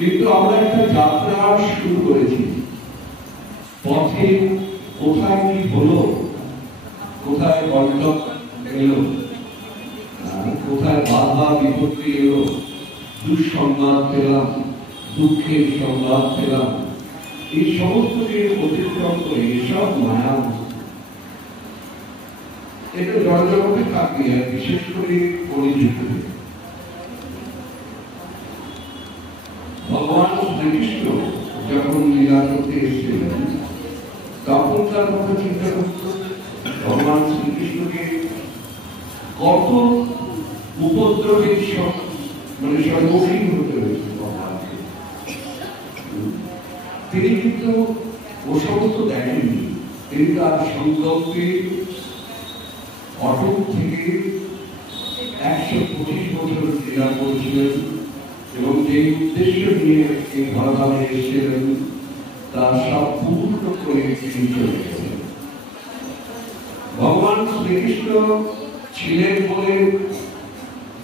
কিন্তু আমরা একটা যাত্রা শুরু করেছি। পথে কোথায় কি হলো, কোথায় গণ্ডক এলো, কোথায় বাধা বিপত্তি এলো, দুঃসংবাদ পেলাম, দুঃখের সংবাদ পেলাম, এই সমস্তকে অতিক্রম করে এসব মায়া এটা জনজগতে থাকে, বিশেষ করে পরিচিত। ভগবান শ্রীকৃষ্ণ যখন লীলা করতে এসেছিলেন তখন তার কথা চিন্তা করত ভগবান শ্রীকৃষ্ণকে কত উপদ্রবের সম্মুখীন হতে হয়েছে ভগবানকে। তিনি কিন্তু ও সমস্ত দেখেননি, তিনি তার সংকল্পে অটল থেকে 125 বছর লীলা করেছিলেন এবং যে উদ্দেশ্য নিয়ে এই ভারতবর্ষে এসেছিলেন তার সব পূর্ণ করে তিনি চলে গেছেন। ভগবান শ্রীকৃষ্ণ ছিলেন বলে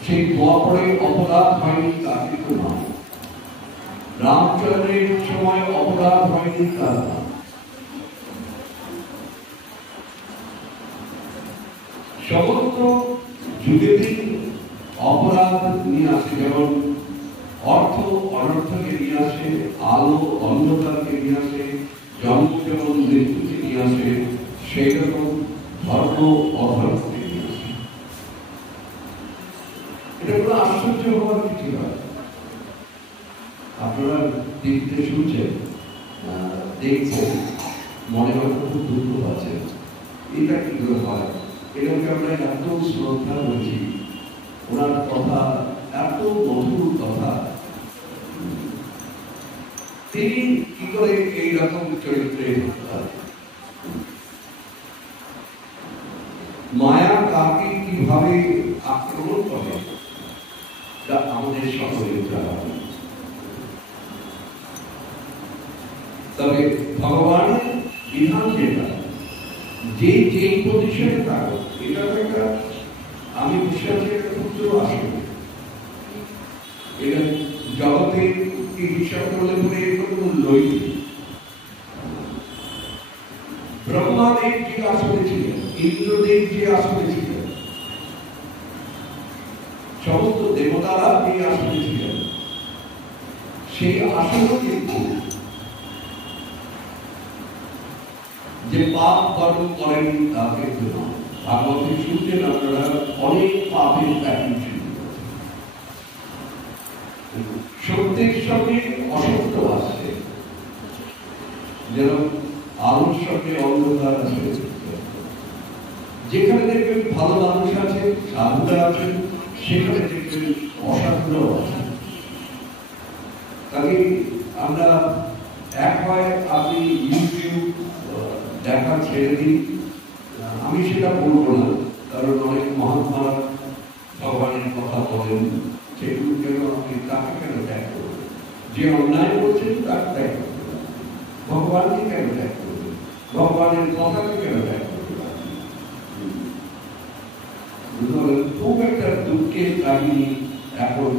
সেই দ্বাপরে অপরাধ হয়নি তা কিন্তু নয়, রামচন্দ্রের সময় অপরাধ হয়নি তা নয়। সমস্ত যুগেতে অপরাধ নিয়ে আসে, যেমন অর্থ অনর্থকে নিয়ে আসে, আলো অন্ধকারকে নিয়ে আসে, জন্ম যেমন মৃত্যুকে নিয়ে আসে, সেই রকম ধর্ম অধর্মকে নিয়ে আসে। এটা কোনো আশ্চর্য হওয়ার কিছু নয়। আপনারা দেখতে শুনছেন, দেখছেন, মনে হয় খুব দুঃখ আছে, এটা কি করে হয়? এটাকে আমরা এত শ্রদ্ধা করছি, ওনার কথা এত মধুর কথা, তিনি কি করে এইরকম চরিত্রে মায়া কাকে কিভাবে আক্রমণ করে তা আমাদের সকলের জানা। তবে ভগবানের বিধান যেটা, যে যে পজিশনে থাকো, এটা একটা আমি বিশ্বাসের একটা ক্ষুদ্র আসন, এটা জগতে কি হিসাব করলে পরে এর কোনো মূল্যই নেই। ব্রহ্মাদেব যে আসনে ছিলেন, ইন্দ্রদেব যে আসনে ছিলেন, সমস্ত দেবতারা এই আসনে ছিলেন, সেই আসনও কিন্তু যে পাপ কর্ম করেন তাদের জন্য ভাগবতে শুনছেন আপনারা অনেক পাপের প্যাটার্ন শুরু করেছেন। সত্যের সঙ্গে অসত্য আসছে, যেরকম আলোর সঙ্গে অন্ধকার আছে। যেখানে দেখবেন ভালো মানুষ আছে, সাধুরা আছেন, সেখানে দেখবেন অসাধুরা আছে। কাজে আমরা এক হয় আপনি ইউটিউব দেখা ছেড়ে দিন, আমি সেটা বলবো না, কারণ অনেক মহাত্মারা ভগবানের কথা বলেন, সেগুলো কেন আপনি তাকে কেন ত্যাগ করবেন? যে অন্যায় করছেন তাকে ত্যাগ করবেন, ভগবানকে কেন ত্যাগ করবেন? ভগবানের কথাকে কেন ত্যাগ করবেন? খুব একটা দুঃখের কাহিনী এখন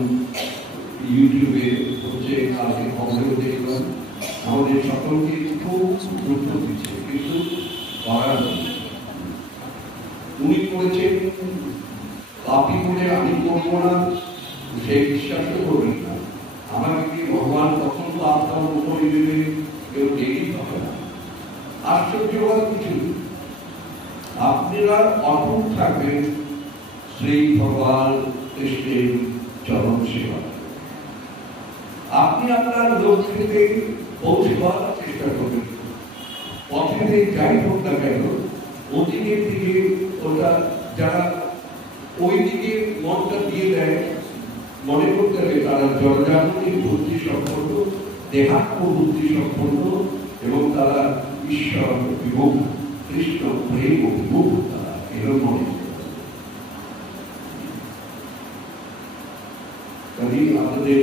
ইউটিউবে হচ্ছে, কালকে খবরেও দেখলাম, আমাদের সকলকে খুব দুঃখ দিচ্ছে, কিন্তু করার উনি করেছেন পাপি বলে আমি করবো না, সেই বিশ্বাসও করবেন না। আমাকে কি ভগবান কখন পাপ কর্ম করে দেবে কেউ দেখেই হবে না। আশ্চর্যবাদ কিছু, আপনারা অটুট থাকবেন শ্রী ভগবান কৃষ্ণের চরণ সেবা। আপনি আপনার লক্ষ্যে পৌঁছবার চেষ্টা করবেন, পথে যাই হোক না কেন, ওদিকের দিকে ওটা যারা ওই দিকে মনটা দিয়ে দেয়, মনে করতে হবে তারা জনজাগতিক বুদ্ধি সম্পন্ন, দেহাত্ম বুদ্ধি সম্পন্ন, এবং তারা ঈশ্বর বিমুখ, কৃষ্ণ প্রেম বিমুখ, তারা এরকম মনে করতে হবে। আপনাদের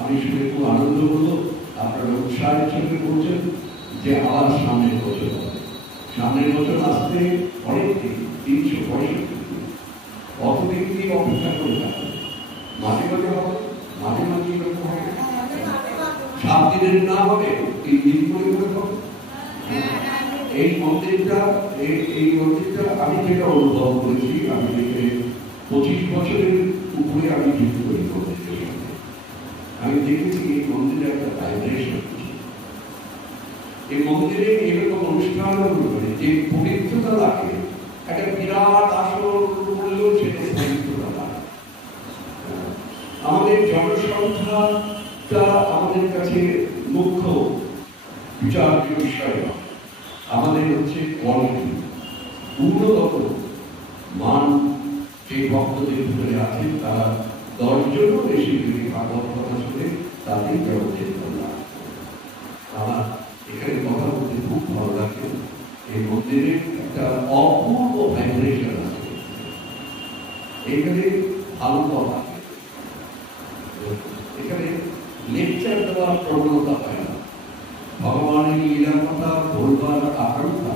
আমি শুনে খুব আনন্দ হলো, আপনারা উৎসাহের সঙ্গে বলছেন যে আবার সামনের বছর হবে। সামনের বছর আসতে অনেক দিন, 365 দিন, অতদিন দিয়ে অপেক্ষা করে থাকবে। মাঝে মাঝে হবে, মাঝে মাঝে এরকম হবে, 7 দিনের না হবে, 3 দিন করে করে হবে। এই মন্দিরটা আমি যেটা অনুভব করেছি, আমি 25 বছরের উপরে আমি যুক্ত করি মন্দিরের সঙ্গে। আমি দেখেছি এই মন্দিরে একটা ভাইব্রেশন, এই মন্দিরে এরকম অনুষ্ঠান যে পবিত্রতা লাগে, একটা বিরাট আসন করলেও সেটা পবিত্রতা লাগে। আমাদের জনসংখ্যাটা আমাদের কাছে মুখ্য বিচার্য বিষয়, আমাদের হচ্ছে কোয়ালিটি, গুণগত মান। যে ভক্তদের ভিতরে আছেন তারা 10 জনও বেশি যদি ভাগবত কথা শুনে তাতেই জগতের কল্যাণ। আমার এখানে কথা বলতে খুব ভালো লাগে, এই মন্দিরে একটা অপূর্ব ভাইব্রেশন আছে, এখানে ভালো কথা, এখানে লেকচার দেওয়ার প্রবণতা হয় না, ভগবানের লীলা কথা বলবার আকাঙ্ক্ষা।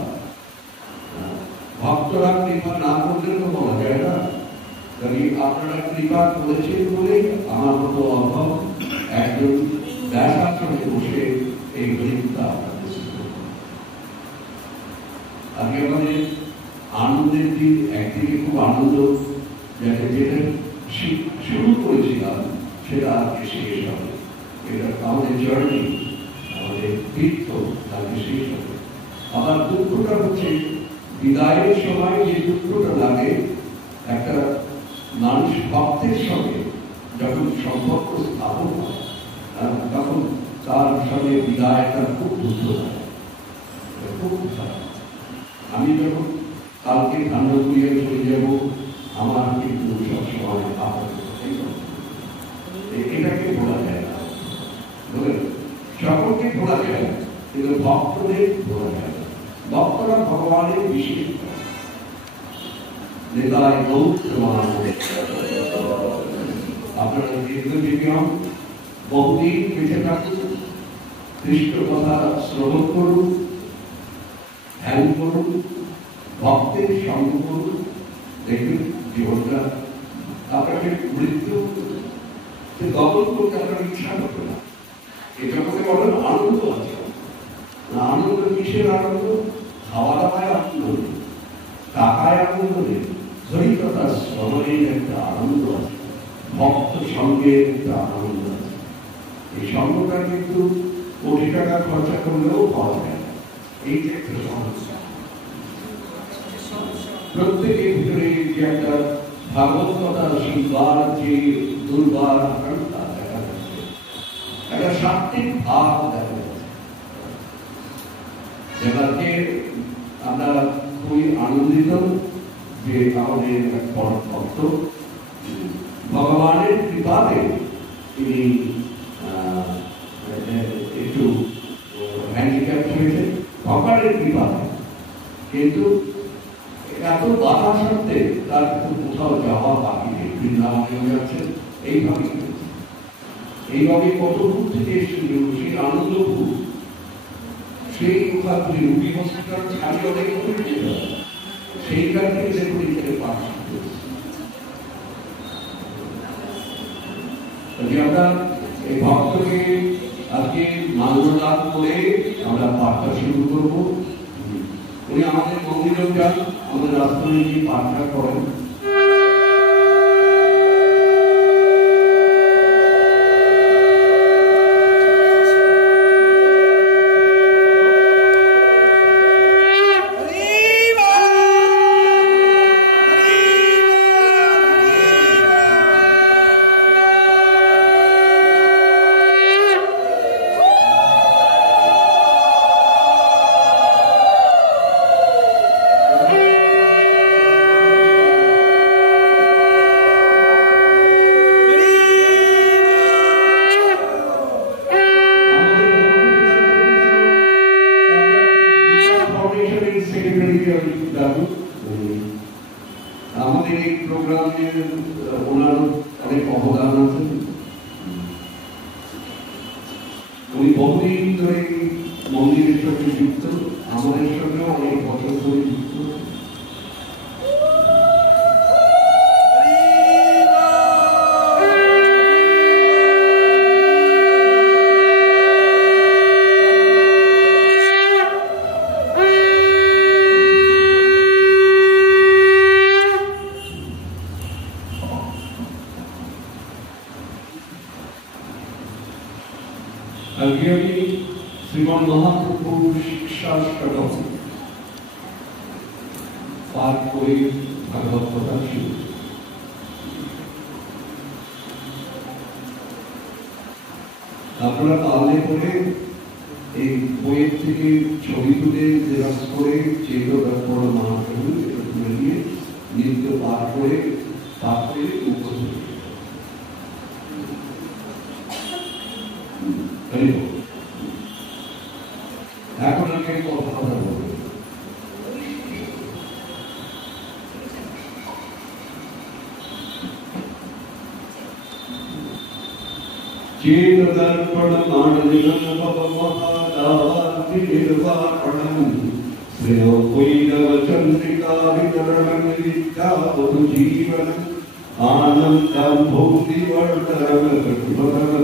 ভক্তরা কৃপা না করলে তো বলা যায় না। আপনারা কৃপা করেছেন বলে আমার মতো অভাব একজন ব্যাসাসনে বসে এই গরিবতা আজকে আমাদের আনন্দের দিন। একদিকে খুব আনন্দ, যেটা শুরু করেছিলাম সেটা আজকে শেষ হবে। এটা আমাদের জার্নি, আমাদের তীর্থ আজকে শেষ হবে। আমার দুঃখটা হচ্ছে বিদায়ের সময় যে দুঃখটা লাগে, একটা মানুষ ভক্তের সঙ্গে যখন সম্পর্ক স্থাপন হয় তখন তার সঙ্গে বিদায়টা খুব দুঃখ লাগে, খুব খারাপ। আমি যখন কালকে ঠান্ডা করিয়ে চলে যাব, আমার কিন্তু সবসময় এটাকে বলা যায় না, সকলকে বলা যায় না, কিন্তু ভক্তদের বলা যায় না। ভক্তরা ভগবানের বিশেষ নেতায় আপনারা দীর্ঘজীবী হন, বহুদিন বেঁচে থাকুন, কৃষ্ণ কথা শ্রবণ করুন, ধ্যান করুন, ভক্তের সঙ্গ করুন, দেখবেন জীবনটা আপনাকে মৃত্যু দমন করতে আপনার ইচ্ছা করবে না। এটা করে বলেন আনন্দ আছে। আনন্দ কিসের আনন্দ? খাওয়া দাওয়ায় আনন্দ নেই, টাকায় আনন্দ নেই, হরিকথা শ্রবণের একটা আনন্দ আছে, ভক্ত সঙ্গের একটা আনন্দ আছে। এই সঙ্গটা কিন্তু কোটি টাকা খরচা করলেও পাওয়া যায়। এই যে একটা সমস্যা, প্রত্যেকের ভিতরে যে একটা ভাগবত কথা শুনবার যে দুর্বার আকাঙ্ক্ষা দেখা যাচ্ছে, একটা সাত্বিক ভাব দেখা যাচ্ছে। যেটাকে আমরা খুবই আনন্দিত যে আমাদের ভক্ত ভগবানের কৃপাতে তিনি একটু হ্যান্ডিক্যাপ হয়েছে ভগবানের কৃপাতে, কিন্তু এত বাধা সত্ত্বে তার কোথাও যাওয়া বাকি নেই। বৃন্দাবনে যাচ্ছে এইভাবে কত দূর থেকে এসেছিল সেই আনন্দপুর, সেই ওখানে রুবি হসপিটাল ছাড়িয়ে অনেক দূরে যেতে হবে, সেইখান থেকে দেখুন এখানে পাঠ আমরা এই ভক্তকে আজকে মান্যদান করে আমরা পাঠটা শুরু করবো। উনি আমাদের মন্দিরেও যান, আমাদের রাস্তায় গিয়ে পাঠটা করেন। আমাদের এই প্রোগ্রামে ওনার অনেক অবদান আছে। উনি বহুদিন ধরে মন্দিরের সঙ্গে যুক্ত, আমাদের সঙ্গে অনেক বছর ধরে যুক্ত। শ্রীমন মহাপ্রভু শিক্ষাষ্টক পাঠ করে ভাগবত কথা শুরু। আপনারা পালনে করে এই বইয়ের থেকে ছবি তুলে জেরক্স করে চেতো দর্পণ মহাপ্রভু এটা তুলে নিয়ে নিত্য পাঠ করে মুখ্য এখন আমি কথা বলবো। চেতদর্পণ মানলিঙ্গ ভবমহাদাতি নির্বাণম শ্রেয় কৈরব চন্দ্রিকা বিতরণং বিদ্যাবধূ জীবনম आनन्दं भुक्तिवर्धनं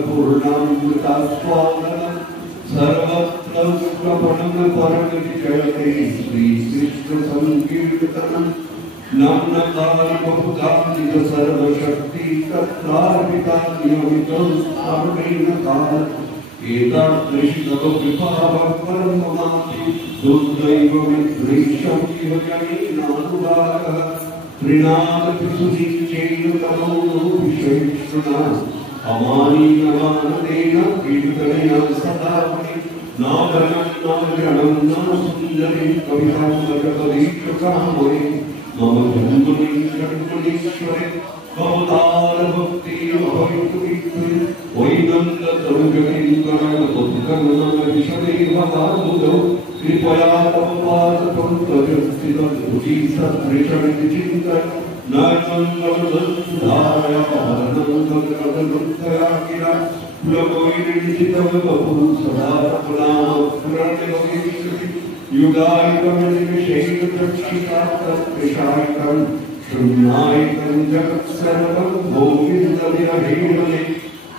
पूर्णामृतास्वादनं सर्वत्र सुखपनं परं जयते श्रीकृष्णसङ्कीर्तनं नम्नकारि बहुधान्वित सर्वशक्ति तत्रार्पिता नियमितं स्मरणेन काल एतादृशी तव कृपावरं ममापि दुर्दैवमिदृशं इव जनेनानुरागः त्रिनादपिसुनिश्चैन तमो विषयिष्णुना अमानीयमानदेन कीर्तनया सदा नागनं नागनं नासुन्दरी कवितां जगदीशकामये मम जन्मनीश्वरे भवतारभक्ति भवितुमित्ते वैनन्दतरुगणिङ्गणपुत्कर्णविषदेववामुदौ कृपया तव पादपङ्कजस्थितभुजीसदृशविचिन्तय नैमङ्गलदुधारया हरनङ्गलदुद्धया किला कुलकोयिनिचितव बहु सदा पुराणपुराणयोगीश्वरि युगायुगमनिमिषैकचक्षिता तत्कृशायिकम् शून्याय जगत् सर्वं गोविन्दविरहीणमे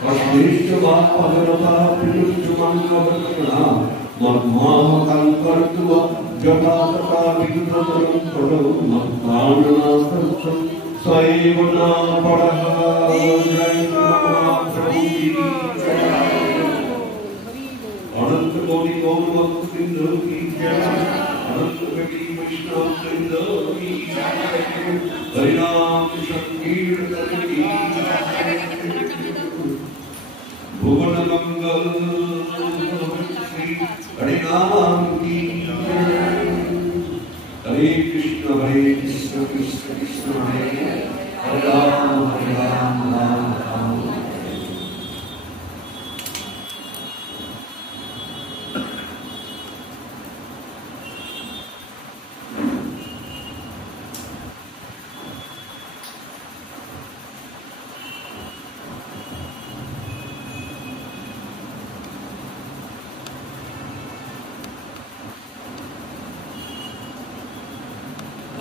कष्टेष्टवापदरता पितुष्टमङ्गलकृष्णा मद्माहकं कर्तुवा जटा तथा विघ्नतरं करो मत्प्राणनाथं स्वयं न पडः अनंत कोटि गौर भक्त वृंद की जय अनंत कोटि वैष्णव वृंद की जय हरिनाम संकीर्तन की जय भुवन मंगल श्री हरिनाम की जय हरे कृष्ण कृष्ण कृष्ण हरे राम राम राम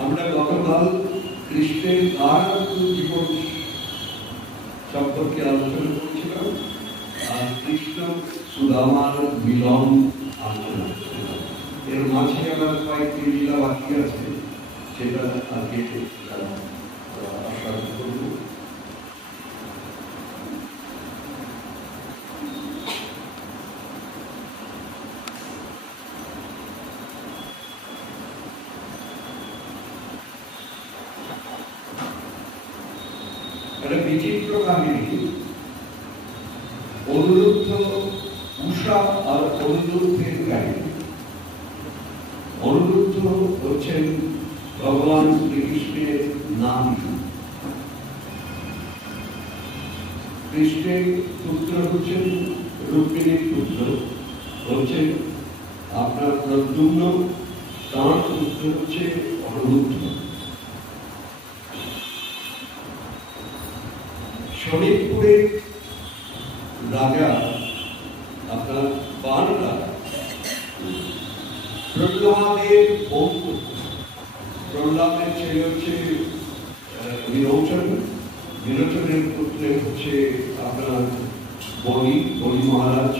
আমরা গতকাল কৃষ্ণের দারুণ জীবন সম্পর্কে আলোচনা করছিলাম আর কৃষ্ণ সুদামার মিলন আলোচনা করছিলাম। এর মাঝে আবার কয়েকটি লীলা বাকি আছে, সেটা আজকে আশা করব। একটা বিচিত্র কাহিনী, অনুরুদ্ধ উষা আর অনুরুদ্ধের কাহিনী। অনুরুদ্ধ হচ্ছেন ভগবান শ্রীকৃষ্ণের নাম। কৃষ্ণের পুত্র হচ্ছেন রুক্মিণীর পুত্র হচ্ছেন আপনার প্রদ্যুম্ন, তাঁর পুত্র হচ্ছে অনুরুদ্ধ। শোনিতপুরের রাজা আপনার বান রাজা প্রহ্লাদের বন্ধু, প্রহ্লাদের ছেলে হচ্ছে বিরোচন, বিরোচনের পুত্র হচ্ছে আপনার বলি, বলি মহারাজ।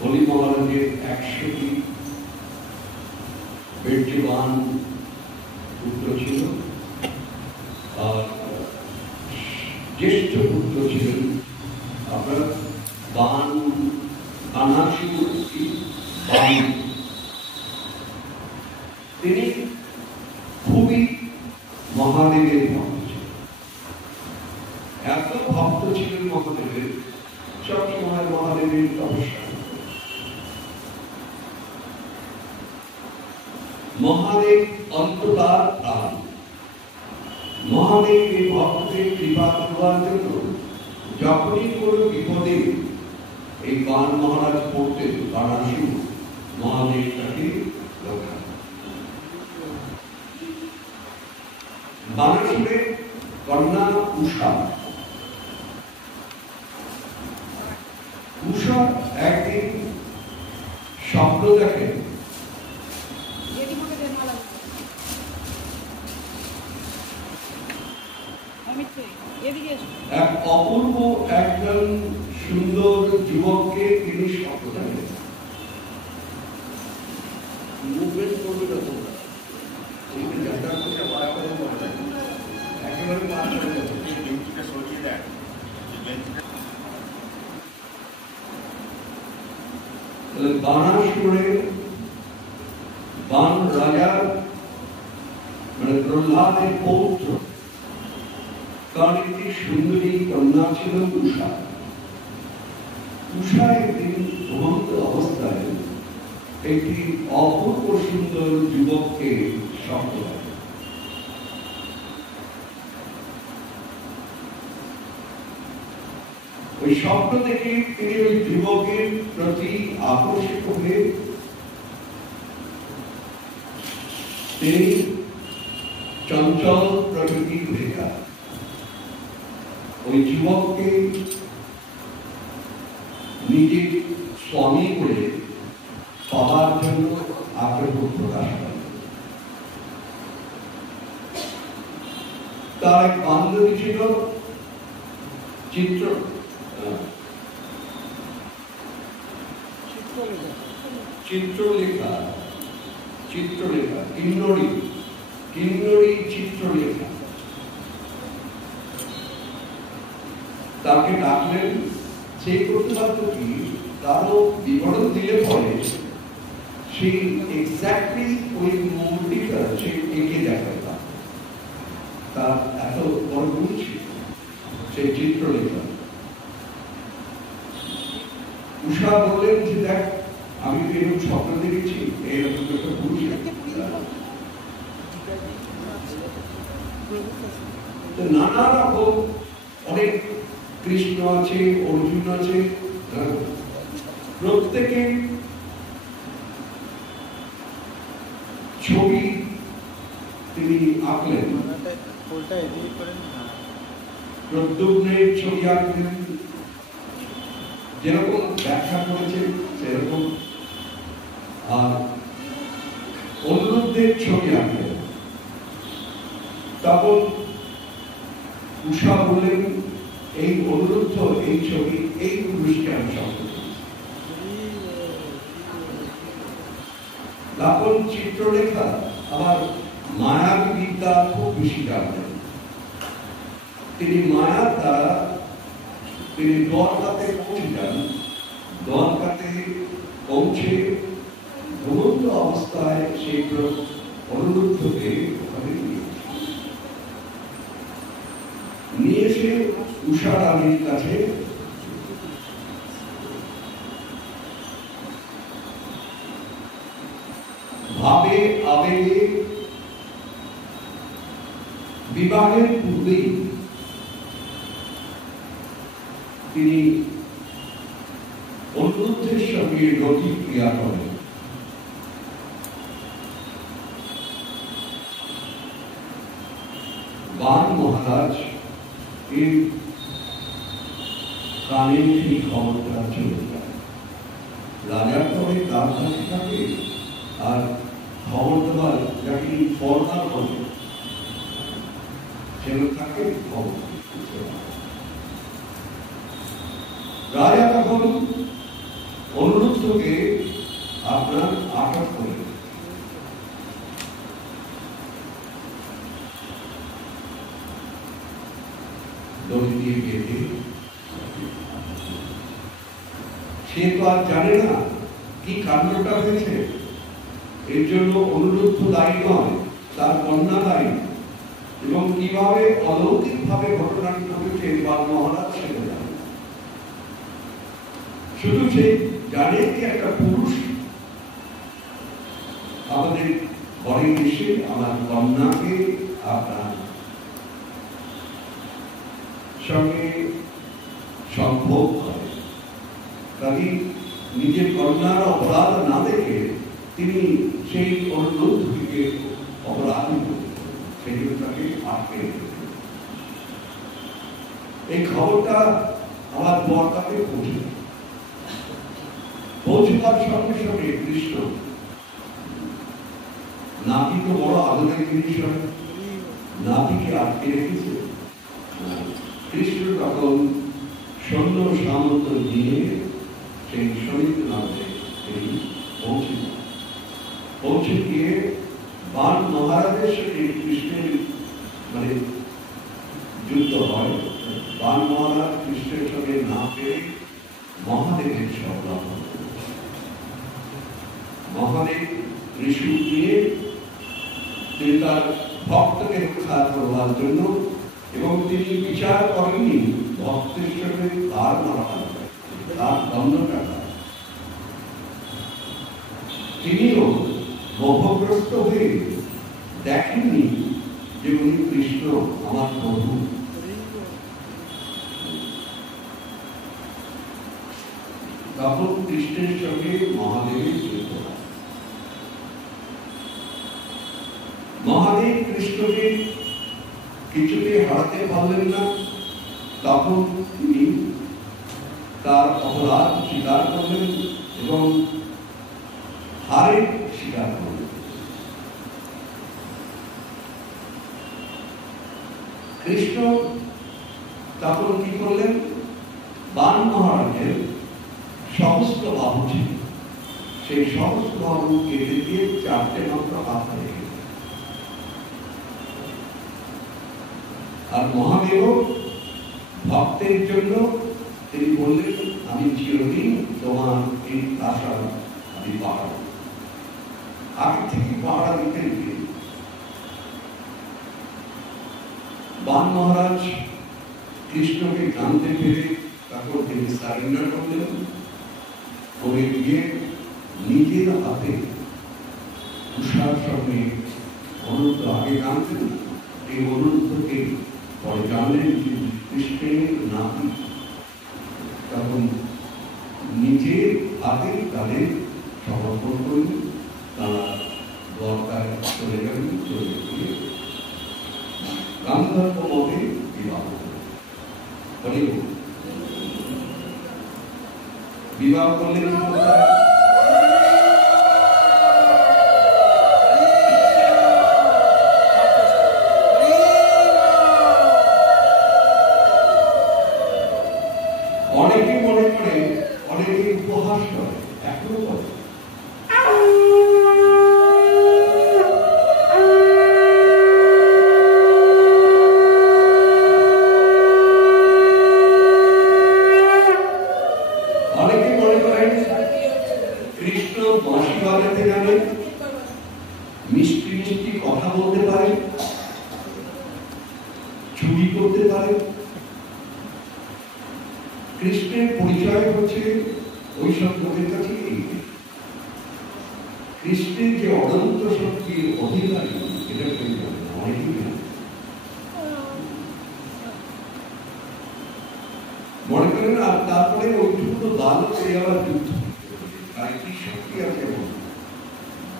বলি মহারাজের 100টি বেটবান পুত্র ছিল আর জ্যেষ্ঠ পুত্র ছিলেন আপনার বান আনাসুর। তিনি খুবই মহাদেবের ভক্ত ছিলেন, এত ভক্ত ছিলেন মহাদেবের, সবসময় মহাদেবের তপস্যা। মহাদেব অন্তরার প্রাণ। মহাদেব এই ভক্তদের কৃপা করবার জন্য যখনই কোনো বিপদে এই বান মহারাজ পড়তেন, বানাসু মহাদেব তাকে রক্ষা। বানাসুরের কন্যা উষা। উষা একদিন স্বপ্ন দেখেন এক অপূর্ব একজন সুন্দর যুবককে তিনি স্বপ্ন দেখেন। বানাসুরের বান রাজার মানে প্রহ্লাদের পৌত্র, তার একটি সুন্দরী কন্যা ছিল উষা। উষা একদিন ঘুমন্ত অবস্থায় একটি অপূর্ব সুন্দর যুবককে স্বপ্ন দেখেন। ওই স্বপ্ন থেকে তিনি ওই যুবকের প্রতি আকর্ষিত হয়ে তিনি চঞ্চল প্রকৃতি হয়ে যান। ওই যুবককে নিজের স্বামী করে পাওয়ার জন্য আগ্রহ প্রকাশ করেন। তার এক বান্ধবী ছিল চিত্রলেখা কিন্নরী চিত্রলেখা। তাকে ডাকলেন, সে করতে পারত কি, তারও বিবরণ দিলে পরে সেই এক্স্যাক্টলি ওই মূর্তিটা সে এঁকে দেখাতা। তার এত বড় গুণ ছিল সেই চিত্রলেখা। উষা বললেন যে দেখ, আমি তো এরকম স্বপ্ন দেখেছি, এইরকম একটা পুরুষ নানা রকম, অনেক কৃষ্ণ আছে, অর্জুন আছে, প্রত্যেকে ছবি তিনি আঁকলেন। প্রদ্যুম্নের ছবি আঁকলেন, যেরকম ব্যাখ্যা করেছেন সেরকম, আর অন্যদের ছবি আঁকলেন। তখন উষা বললেন, এই অনুরুদ্ধ, এই ছবি, এই পুরুষকে আমি স্বপ্ন করেছি। তখন চিত্রলেখা আবার মায়াবী বিদ্যা খুব বেশি জানতেন। তিনি মায়ার দ্বারা তিনি দ্বারকাতে পৌঁছে যান। দ্বারকাতে পৌঁছে ঘুমন্ত অবস্থায় সেই অনুরুদ্ধকে ওখানে নিয়ে এসে উষা রানীর কাছে ভাবে আবেগে বিবাহের পূর্বেই তিনি অনুরুদ্ধের সঙ্গে রতি ক্রিয়া করেন। বান মহারাজ এর কানে সেই খবরটা চলে যায়। রাজার পরে তার কাছে থাকে, আর খবর দেওয়ার যাকে ফর্দার বলে সেগুলো থাকে খবর। রাজা তখন অনুরুদ্ধকে আপনার আটক করে দড়ি দিয়ে বেঁধে, সে তো আর জানে না কি কাণ্ডটা হয়েছে। এর জন্য অনুরুদ্ধ দায়ী নয়, তার কন্যা দায়ী। এবং কিভাবে অলৌকিক ভাবে ঘটনাটি ঘটেছে বাল মহারাজ সেটা জানে। শুধু সে জানে যে একটা পুরুষ আমাদের ঘরে এসে আমার কন্যাকে আপনার সঙ্গে সম্ভব করে। কাজে নিজের কন্যার অপরাধ না দেখে তিনি সেই অনুরোধকে অপরাধ সেই তাকে আটকে। এই খবরটা আমার বর্তাকে পৌঁছবার সঙ্গে সঙ্গে কৃষ্ণ, নাতি তো বড় আদরের জিনিস হয়, নাতিকে আটকে রেখেছে। কৃষ্ণ তখন সৈন্য সামন্ত নিয়ে সেই শরীর নামে তিনি পৌঁছে গিয়ে বান মহারাজের সঙ্গে কৃষ্ণের মানে যুদ্ধ হয়। বান মহারাজ কৃষ্ণের সঙ্গে না পেরে মহাদেবের সংগ্রাম। মহাদেব ঋষি দিয়ে তিনি তার ভক্তকে রক্ষা করবার জন্য, এবং তিনি বিচার করেননি ভক্তের সঙ্গে তার মারা তার দণ্ডটা। তিনিও মোহগ্রস্ত হয়ে দেখেননি যে উনি কৃষ্ণ আমার প্রভু। তখন কৃষ্ণের সঙ্গে মহাদেবের যুদ্ধ হয়। মহাদেব কৃষ্ণকে কিছুতে হারাতে পারলেন না। তখন তিনি তার অপরাধ স্বীকার করলেন এবং হারের স্বীকার করলেন। তখন কি করলেন, বান মহারাজের সমস্ত বাহু ছিল, সেই সমস্ত বাহু কেটে দিয়ে 4টে মাত্র হাত রেখে, আর মহাদেব ভক্তের জন্য তিনি বললেন, আমি চিরদিন তোমার এই প্রাসাদ আমি পাহারা, আগে থেকে পাহারা দিতে গিয়ে বান মহারাজ কৃষ্ণকে জানতে পেরে তখন তিনি সারেন্ডার করলেন, করে দিয়ে নিজের হাতে তুষার সঙ্গে অনন্ত, আগে জানতেন না, এই অনন্তকে পরে জানলেন যে কৃষ্ণের নাতি, তখন নিজের হাতে তাদের সমর্পণ করলেন, তারা দ্বারকায় চলে গেলেন, চলে গিয়ে গান্ধর্ব মতে বিবাহ করলেন। বিবাহ করলেন অনেকে মনে করে, অনেকে উপহাস করে, এখনো করে। অনেকে মনে করেন কৃষ্ণ বাঁশি বাজাতে জানে, মিষ্টি মিষ্টি কথা বলতে পারে, চুরি করতে পারে। কৃষ্ণের পরিচয় হচ্ছে ওইসব লোকের কাছে এই, কৃষ্ণের যে অনন্ত শক্তির অধিকারী এটা কেউ জানে না, অনেকেই জানে। মনে করেন, আর তারপরে ওইটুকু বালক সে আবার যুদ্ধ, তাই কি শক্তি আছে?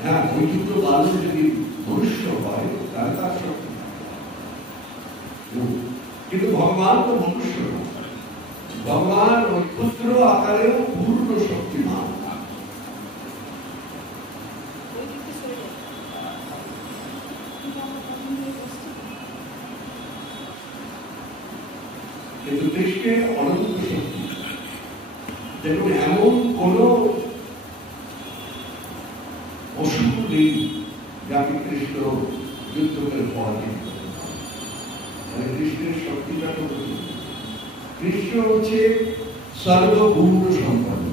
হ্যাঁ, ওইটুকু বালক যদি মনুষ্য হয় তাহলে তার শক্তি, কিন্তু ভগবান তো মনুষ্য না, ভগবান ওই পুত্র আকারেও পূর্ণ শক্তিমান। কিন্তু কৃষ্ণের অনন্ত শক্তি, দেখুন এমন কোন অসুর নেই যাকে কৃষ্ণ যুদ্ধ করে পরাজিত করতে পারে। কৃষ্ণের শক্তিটা তো, কৃষ্ণ হচ্ছে সর্বগুণ সম্পন্ন,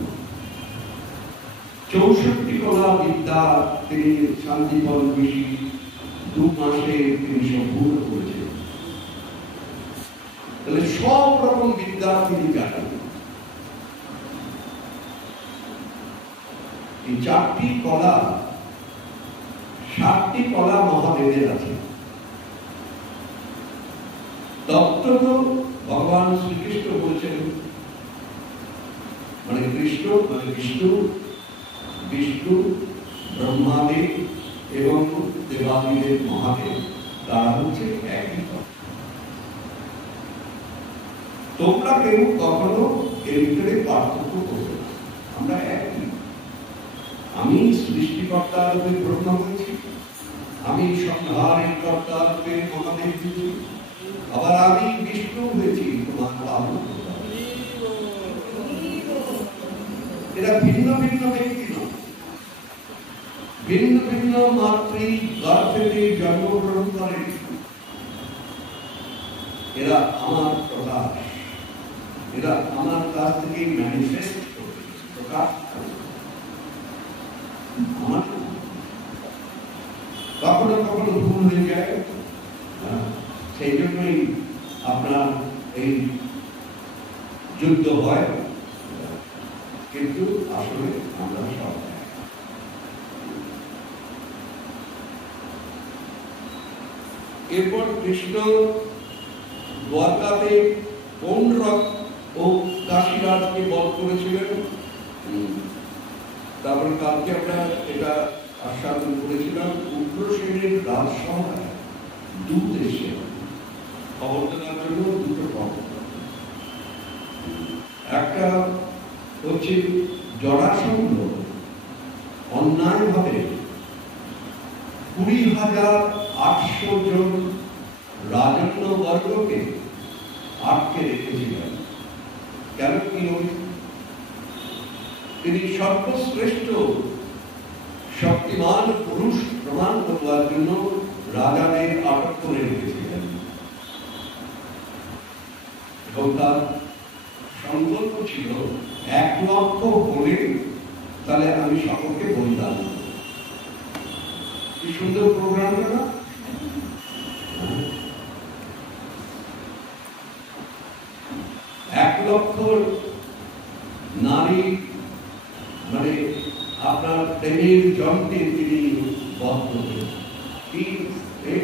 64 কলা বিদ্যা তিনি শান্তিপন ঋষি 2 মাসে তিনি সম্পূর্ণ করেছেন। তাহলে সব রকম বিদ্যা তিনি জানেন। এই 4টি কলা, 7টি কলা মহাদেবের আছে। তত্ত্ব ভগবান শ্রীকৃষ্ণ বলছেন, মানে কৃষ্ণ মানে বিষ্ণু, বিষ্ণু ব্রহ্মাদেব এবং দেবাদিদেব মহাদেব, তারা হচ্ছে একই তত্ত্ব। তোমরা কেউ কখনো এর ভিতরে পার্থক্য করবে না, আমরা একই। আমি সৃষ্টিকর্তা রূপে ব্রহ্মা হয়েছি, আমি সংহারের কর্তা রূপে মহাদেব হয়েছি, আবার আমি বিষ্ণু হয়েছি তোমার বাহু। এরা ভিন্ন ভিন্ন ব্যক্তি নয়, ভিন্ন ভিন্ন মাতৃ গর্ভে জন্মগ্রহণ করে, এরা আমার প্রকাশ, এরা আমার কাছ থেকে ম্যানিফেস্ট করে, প্রকাশ করে। আমার কখনো কখনো ভুল হয়ে যায়, সেই জন্যই আপনার এই যুদ্ধ হয়, কিন্তু আসলে আমরা সব। এরপর কৃষ্ণ দ্বারকাতে কোন রক ও কাশীরাজকে বধ করেছিলেন, তারপরে কালকে আমরা এটা আস্বাদন করেছিলাম। উগ্রসেনের রাজসভায় 2 দেশে খবর দেওয়ার জন্য 2টো খবর, একটা হচ্ছে জরাসন্ধ অন্যায়ভাবে 20,800 জন রাজন্য বর্গকে আটকে রেখে নিয়মিত। তিনি সর্বশ্রেষ্ঠ শক্তিমান পুরুষ প্রমাণ করবার জন্য রাজাদের আটক করে রেখেছিলেন এবং তার সংকল্প ছিল 1 লক্ষ হলে তাহলে আমি সকলকে বলতাম। কি সুন্দর প্রোগ্রামটা না? 1 লক্ষ নারী মানে আপনার প্রেমের যন্ত্রে তিনি বদ্ধ হলেন।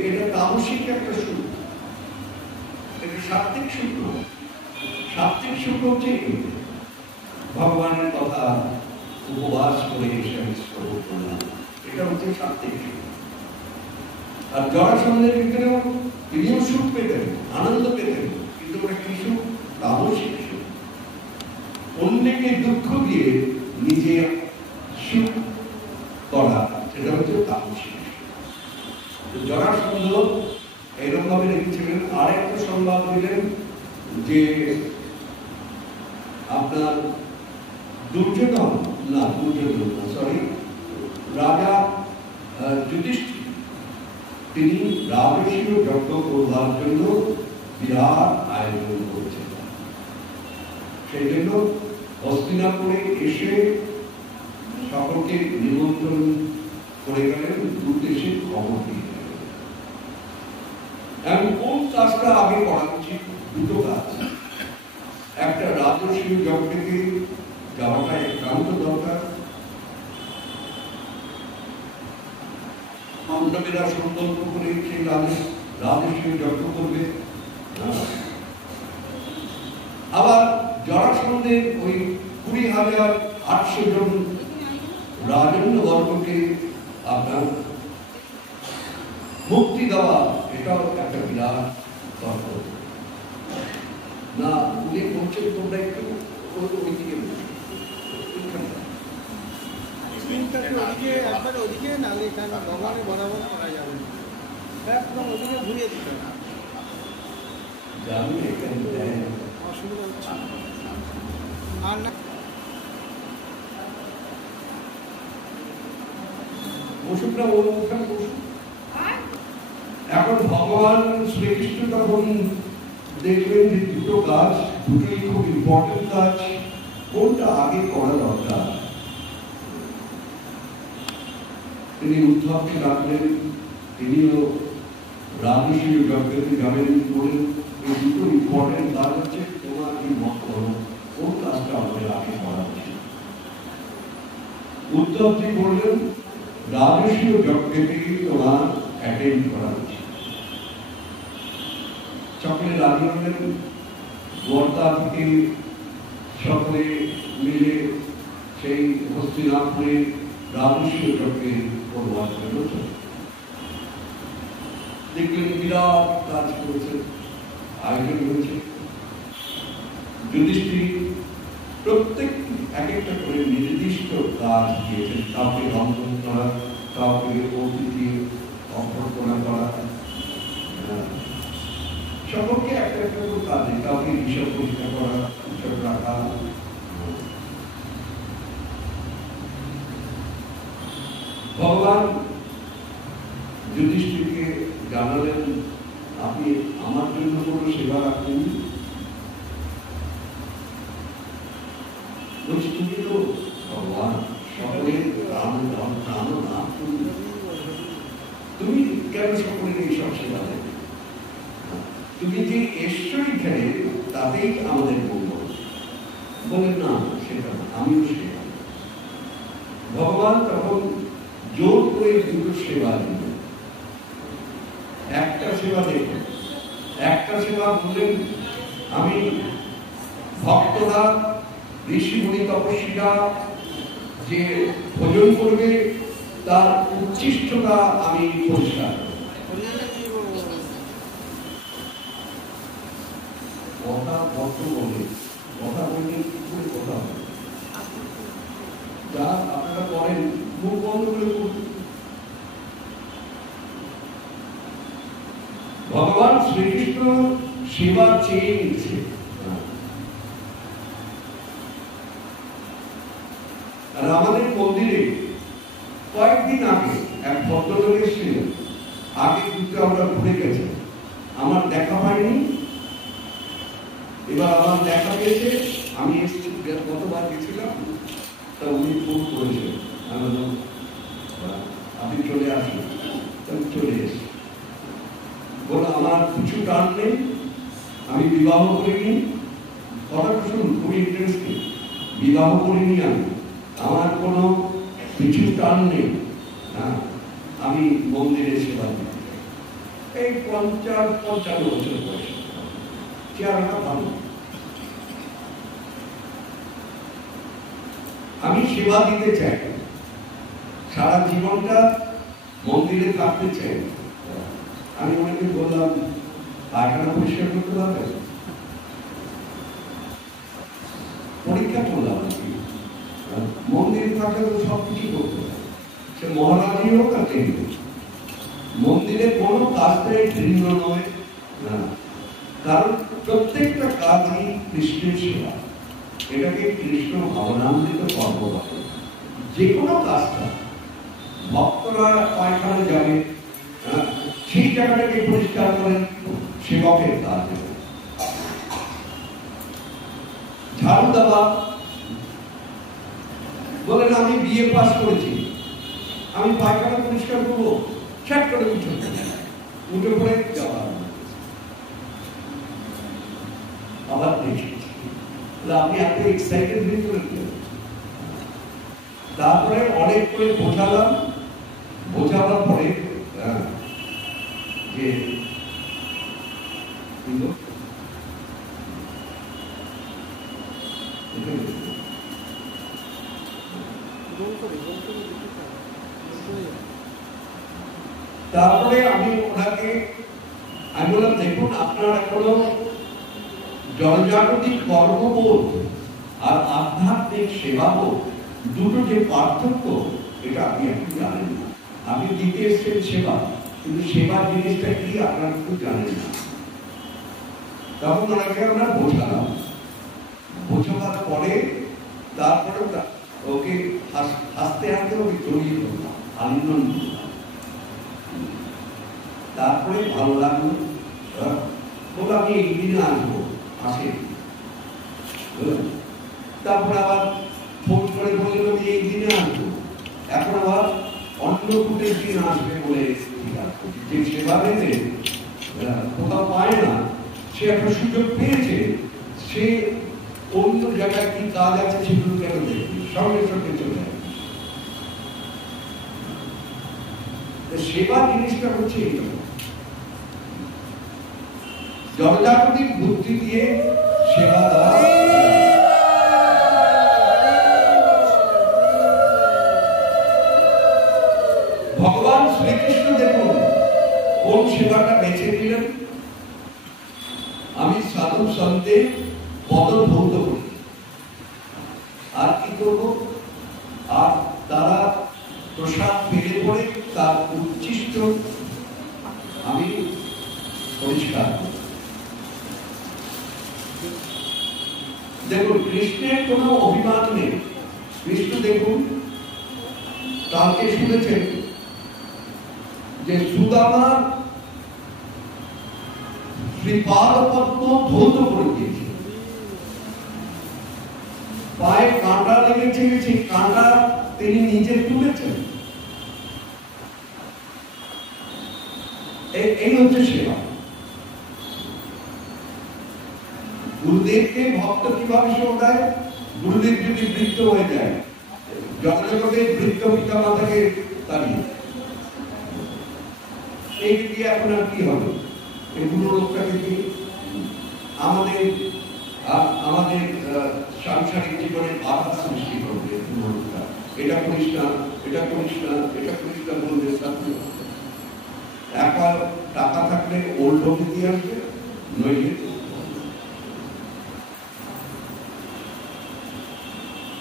এটা তামসিক একটা সুখ, এটা সাত্বিক সুখ নয়। সাত্বিক সুখ হচ্ছে ভগবানের কথা উপবাস করে এসে শ্রবণ করলাম, এটা হচ্ছে সাত্বিক সুখ। আর জরাসন্ধের ভিতরেও তিনিও সুখ পেতেন, আনন্দ পেতেন, কিন্তু ওটা কি সুখ? তামসিক সুখ। অন্যকে দুঃখ দিয়ে নিজে সুখ করা, সেটা হচ্ছে তামসিক সুখ। জরাসন্ধ এরকম ভাবে রেখেছিলেন। আর একটা সংবাদ দিলেন যে আপনার দুর্যোধন না সরি রাজা যুধিষ্ঠির তিনি রাজস্বীয় যজ্ঞ করবার জন্য বিরাট আয়োজন করেছেন। সেই জন্য হস্তিনাপুরে এসে সকলকে নিমন্ত্রণ করে গেলেন, উদ্দেশ্যে খবর দিয়ে গেলেন। এবং কোন কাজটা আগে করা উচিত? দুটো কাজ। একটা রাজস্বীয় যজ্ঞে যাওয়াটা একান্ত দরকার। পাণ্ডবেরা সংকল্প করে সেই রাজস্বীয় যজ্ঞ করবে। আবার জরাসন্ধের ওই 20,800 জন রাজন্য বর্গকে আপনার মুক্তি দেওয়া, এটাও একটা বিরাট তর্ক না। উনি বলছেন তোমরা একটু ওই দিকে ওদিকে নালে ভগবানের বরাবর করা যাবে না, একদম ওদিকে ঘুরিয়ে দিতে হবে। অসুবিধা হচ্ছে আর না। এখন ভগবান শ্রীকৃষ্ণ তখন দেখলেন যে দুটো কাজ, দুটোই খুব ইম্পর্টেন্ট কাজ, কোনটা আগে করা দরকার। তিনি উদ্ধবকে ডাকলেন, তিনিও রাজস্বীয় যজ্ঞে যাবেন বলেন এই দুটো ইম্পর্টেন্ট কাজ হচ্ছে, তোমার কি মত করো কোন কাজটা আমাদের আগে করা উচিত। উদ্ধবজি বললেন রাজস্বীয় যজ্ঞেতেই তোমার অ্যাটেন্ড করা উচিত। সকলে রাজি হলেন। বর্দা থেকে সকলে মিলে সেই হস্তিনাপুরে রাজস্বীয় যজ্ঞে করবার জন্য দেখলেন বিরাট কাজ করেছে, আয়োজন হয়েছে। যুধিষ্ঠির প্রত্যেক এক একটা করে নির্দিষ্ট কাজ দিয়েছেন। কাউকে রন্ধন করা, কাউকে অতিথি অভ্যর্থনা করা, সকলকে একটা একটা করে কাজে, কাউকে হিসাব পরীক্ষা করা, হিসাব রাখা। ভগবান যুধিষ্ঠিরকে জানালেন আপনি আমার জন্য কোনো সেবা রাখবেন? বলছি তুমি তো ভগবান সকলের প্রাণ, তুমি কেন সকলের এইসব সেবা দেবে? তুমি যে এসছো এখানে তাতেই আমাদের মঙ্গল। বলেন না সেটা না, আমিও সেবা। ভগবান তখন জোর করে দুটো সেবা দিলেন। একটা সেবা দেখেন, একটা সেবা বললেন আমি ভক্তরা ঋষিমুনি তপস্বীরা যে ভোজন করবে তার উচ্ছিষ্টতা আমি পরিষ্কার। কথা ভক্ত বলে কথা বললে কি করে কথা হবে? যা আপনারা করেন মুখ বন্ধ করে করুন। ভগবান শ্রীকৃষ্ণ সেবা চেয়ে নিচ্ছে, আর আমাদের মন্দিরে কয়েকদিন আগে এক ভদ্রলোক এসেছিলেন, আগে কিন্তু আমরা ভুলে গেছি, আমার দেখা পাইনি, এবার আমার দেখা পেয়েছে। আমি গতবার গেছিলাম, তা উনি ফোন করেছেন, আপনি চলে আসুন, চলে এসে বলো আমার কিছু টান নেই, আমি বিবাহ করিনি। কথাটা শুনুন, খুবই ইন্টারেস্টিং। বিবাহ করিনি আমি, আমার কোনো কিছু টান নেই, আমি মন্দিরে সেবা দিই। এই 50-55 বছর বয়স, চেহারাটা ভালো। আমি সেবা দিতে চাই, সারা জীবনটা মন্দিরে থাকতে চাই। আমি অনেকে বললাম পায়খানা পরিষ্কার করতে পারবে, পরীক্ষা করলাম নাকি, মন্দিরে থাকলে তো সবকিছু করতে পারে, সে মহারাজই হোক আর কেন। মন্দিরে কোনো কাজটাই ভিন্ন নয় না, কারণ প্রত্যেকটা কাজই কৃষ্ণের সেবা, এটাকে কৃষ্ণ ভাবনামৃত কর্ম বলে। যে কোনো কাজটা, ভক্তরা পায়খানা যাবে, সেই জায়গাটাকে পরিষ্কার করেন সেবকের কাজ। ঝাড়ু দেওয়া, বলেন আমি বিএ পাস করেছি, আমি পায়খানা পরিষ্কার করবো, চ্যাট করে উঠে পড়ে যাওয়া। আবার দেখি আপনি এত এক্সাইটেড হয়ে চলেছেন। তারপরে অনেক করে বোঝালাম, বোঝাবার পরে যে তারপরে আমি ওনাকে আমি বললাম, দেখুন আপনার এখনো জনজাগতিক কর্মবোধ আর আধ্যাত্মিক সেবাবোধ দুটো যে পার্থক্য, এটা আপনি এখন জানেন না। আপনি দিতে এসছেন সেবা, কিন্তু সেবা জিনিসটা কি আপনারা কিন্তু জানেন না। তখন ওনাকে আমরা বোঝালাম, বোঝাবার পরে তারপরে ওকে হাসতে হাসতে ওকে জড়িয়ে ধরলাম, আলিঙ্গন করলাম। তারপরে ভালো লাগলো, বললো আমি এই দিনে আসবো, আসে। তারপরে আবার ফোন করে বললেন আমি এই দিনে আসবো, এখন আবার অন্য কুটের দিন আসবে বলে যে সেবা দেবে কোথাও পায় না, সে একটা সুযোগ পেয়েছে, সে অন্য জায়গায় কি কাজ আছে সেগুলো কেন দেখবে, সঙ্গে সঙ্গে চলে যায়। সেবা জিনিসটা হচ্ছে এটা, জনজাগতিক বুদ্ধি দিয়ে সেবা দেওয়া। ভগবান শ্রীকৃষ্ণ দেখুন কোন সেবাটা বেছে নিলেন, আমি সাধু সন্তের পদ ধৌত করি, আর কি করব, আর তারা প্রসাদ পেলে পড়ে তার উচ্ছিষ্ট আমি পরিষ্কার করি। দেখুন কৃষ্ণের কোনো অভিমান নেই। কৃষ্ণ দেখুন কালকে শুনেছেন যে সুদামার শ্রীপাদ পদ্ম ধৌত করে দিয়েছে, পায়ে কাঁটা লেগেছে, সেই কাঁটা তিনি নিজে তুলেছেন। এই হচ্ছে সেবা। গুরুদেবকে ভক্ত কিভাবে সেবা দেয়? গুরুদেব যদি বৃত্ত হয়ে যায়, জগজগতের বৃত্ত পিতা মাতাকে তাড়িয়ে, এই দিয়ে এখন আর কি হবে? এই গুরু লোকটাকে কি আমাদের সাংসারিক জীবনে বাধা সৃষ্টি করবে? এটা করিস না, এটা করিস না, এটা করিস না বলবে। একা টাকা থাকলে ওর লোকে দিয়ে আসবে, নইলে।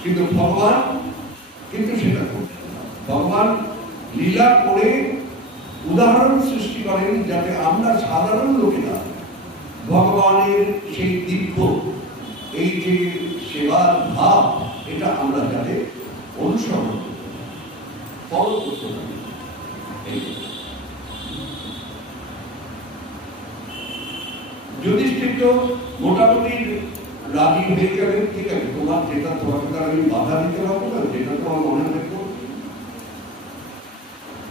কিন্তু ভগবান কিন্তু সেটা করছেন। ভগবান লীলা করে উদাহরণ সৃষ্টি করেন, যাতে আমরা সাধারণ লোকেরা ভগবানের সেই দিব্য এই যে সেবার ভাব, এটা আমরা যাতে অন্য অনুসরণ ফলো করতে হবে। যুধিষ্ঠির তো মোটামুটি রাজি হয়ে গেলেন, ঠিক আছে তোমার যেটা তোমাকে তার আমি বাধা দিতে পারবো না, যেটা তোমার মনে রাখবো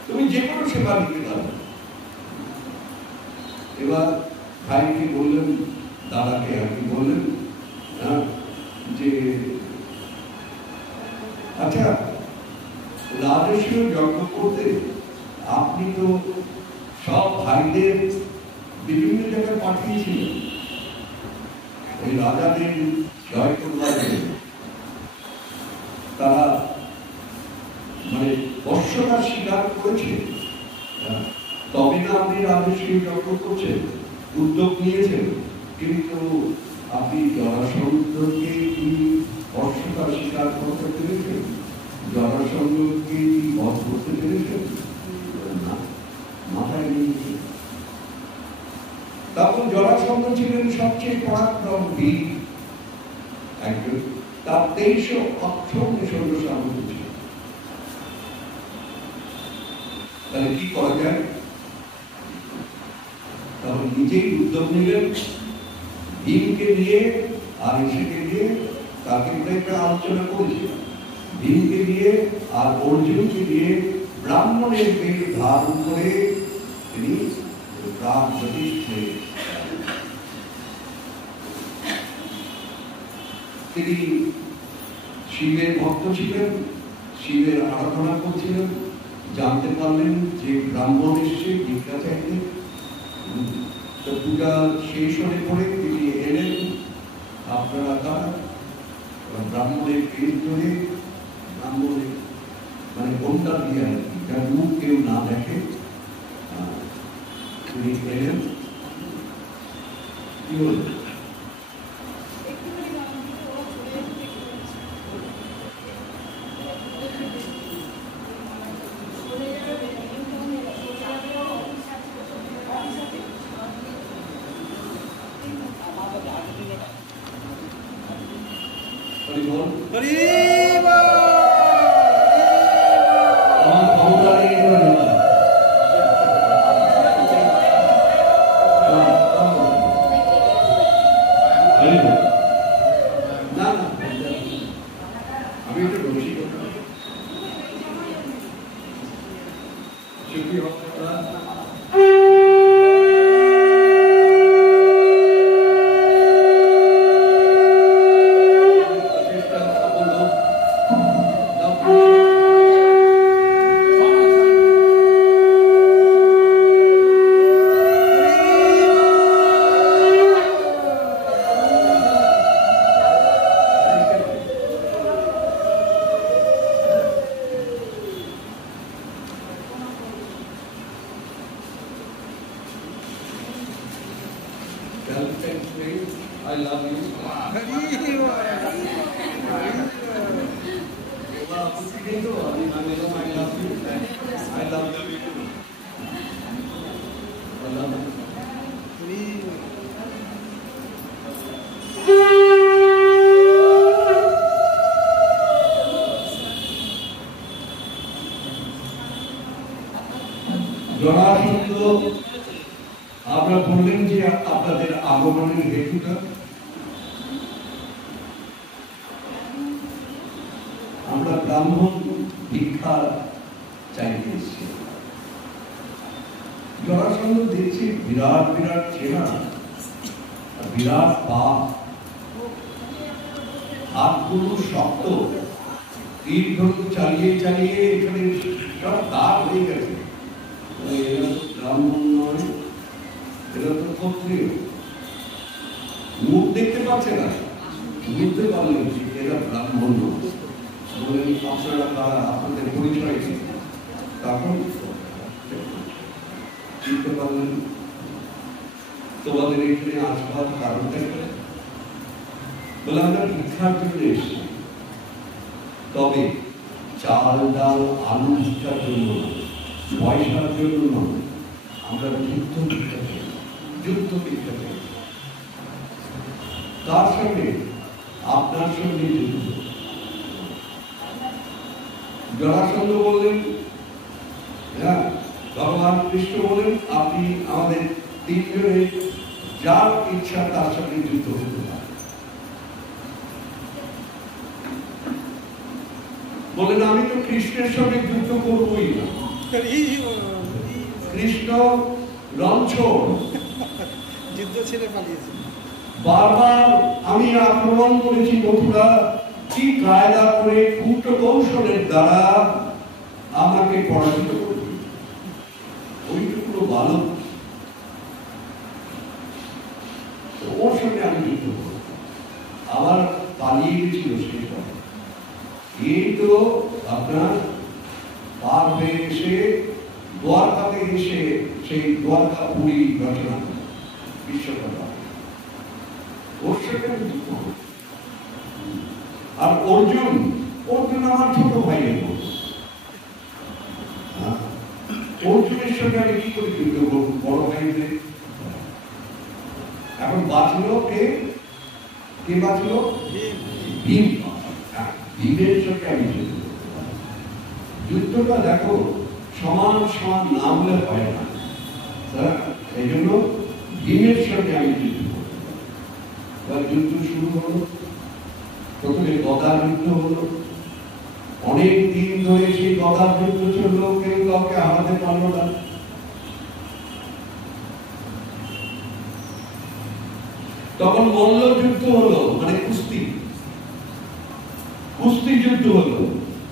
তুমি যে কোনো সেবা দিতে পারো। এবার ভাইকে বললেন, দাদাকে আর কি বললেন যে আচ্ছা রাজস্বীয় যজ্ঞ করতে আপনি তো সব ভাইদের বিভিন্ন জায়গায় পাঠিয়েছিলেন ওই রাজাদের জয় করবার জন্য। তারা মানে বর্ষটা স্বীকার করেছে, তবে না আপনি রাজস্বীয় যজ্ঞ করছেন, উদ্যোগ নিয়েছেন। কিন্তু আপনি জরাসন্ধকে কি বর্ষটা স্বীকার করতে পেরেছেন? জরাসন্ধকে কি বধ করতে পেরেছেন? না, মাথায় নিয়েছে। তখন জরাসন্ধ ছিলেন সবচেয়ে পরাক্রম বীর একজন, তার 2300 অক্ষম সৈন্য সামর্থ্য ছিল। তাহলে কি করা যায়? তখন নিজেই উদ্যোগ নিলেন, ভীমকে নিয়ে আর এসেকে নিয়ে, তাকে একটা আলোচনা করেছে, ভীমকে নিয়ে আর অর্জুনকে নিয়ে ব্রাহ্মণের বেশ ধারণ করে তিনি প্রাণ প্রতিষ্ঠে তিনি শিবের ভক্ত ছিলেন, শিবের আরাধনা করছিলেন। জানতে পারলেন যে ব্রাহ্মণ এসে ভিক্ষা চাইতে, পূজা শেষ হলে পরে তিনি এলেন। আপনারা তারা ব্রাহ্মণের পেট ধরে, ব্রাহ্মণের মানে ঘন্টা দিয়ে আর কি, যার মুখ কেউ না দেখে তিনি এলেন। কি হল? I love you. জরাসন্ধ আপনারা বললেন যে আপনাদের আগমনের হেতুটা আমরা ব্রাহ্মণ ভিক্ষা চাইতে এসেছি। জরাসন্ধ দেখছি বিরাট বিরাট চেনা, বিরাট পাপ, হাতগুলো শক্ত, তীর ধনুক চালিয়ে চালিয়ে এখানে সব দাগ হয়ে গেছে। এরা তো ব্রাহ্মণ নয়, এরা তো ক্ষত্রিয়। মুখ দেখতে পাচ্ছে না, বুঝতে পারলেন এরা ব্রাহ্মণ নয়। বলেন আপনারা তারা আপনাদের পরিচয় কি? তখন চিনতে পারলেন তোমাদের এখানে আসবার কারণটা বলে আমরা ভিক্ষার জন্য এসেছি, তবে চাল ডাল আলু ভিক্ষার জন্য নয়, পয়সার জন্য নয়, আমরা যুদ্ধ ভিক্ষা চাই, যুদ্ধ ভিক্ষা চাই। তার সঙ্গে আপনার সঙ্গে যুদ্ধ। জরাসন্ধ বললেন, হ্যাঁ, ভগবান কৃষ্ণ বলেন আপনি আমাদের তিনজনের যার ইচ্ছা তার সঙ্গে যুদ্ধ করতে পারেন। বলেন আমি তো কৃষ্ণের সঙ্গে যুদ্ধ করবই না, কৃষ্ণ রণছোড়, যুদ্ধ ছেড়ে পালিয়েছে। বারবার আমি আক্রমণ করেছি মথুরা, কি কায়দা করে কূট কৌশলের দ্বারা আমাকে পরাজিত করবে, ওইটুকু বালক, ওর সঙ্গে আমি যুদ্ধ করব। আবার পালিয়ে গেছিল সেই কথা। এই তো আপনার পার হয়ে এসে দ্বারকাতে এসে সেই দ্বারকা পুরী রচনা বিশ্বকর্মা, ওর সঙ্গে আমি যুদ্ধ করব। আর অর্জুন, অর্জুন আমার ছোট ভাইয়ের মতো, অর্জুনের সঙ্গে আমি কি করে যুদ্ধ করবো বড় ভাইদের? এখন বাঁচলো কে? কে বাঁচলো? ভীম। ভীমের সঙ্গে আমি যুদ্ধ করতে পারি। যুদ্ধটা দেখো সমান সমান না হলে হয় না, এই জন্য ভীমের সঙ্গে আমি যুদ্ধ করতে পারি। যুদ্ধ শুরু হলো, প্রথমে গদার যুদ্ধ হলো, অনেক দিন ধরে সেই গদার যুদ্ধ চলল, কেউ কাউকে হারাতে পারলো না। তখন মল্ল যুদ্ধ হলো, মানে কুস্তি, কুস্তি যুদ্ধ হলো।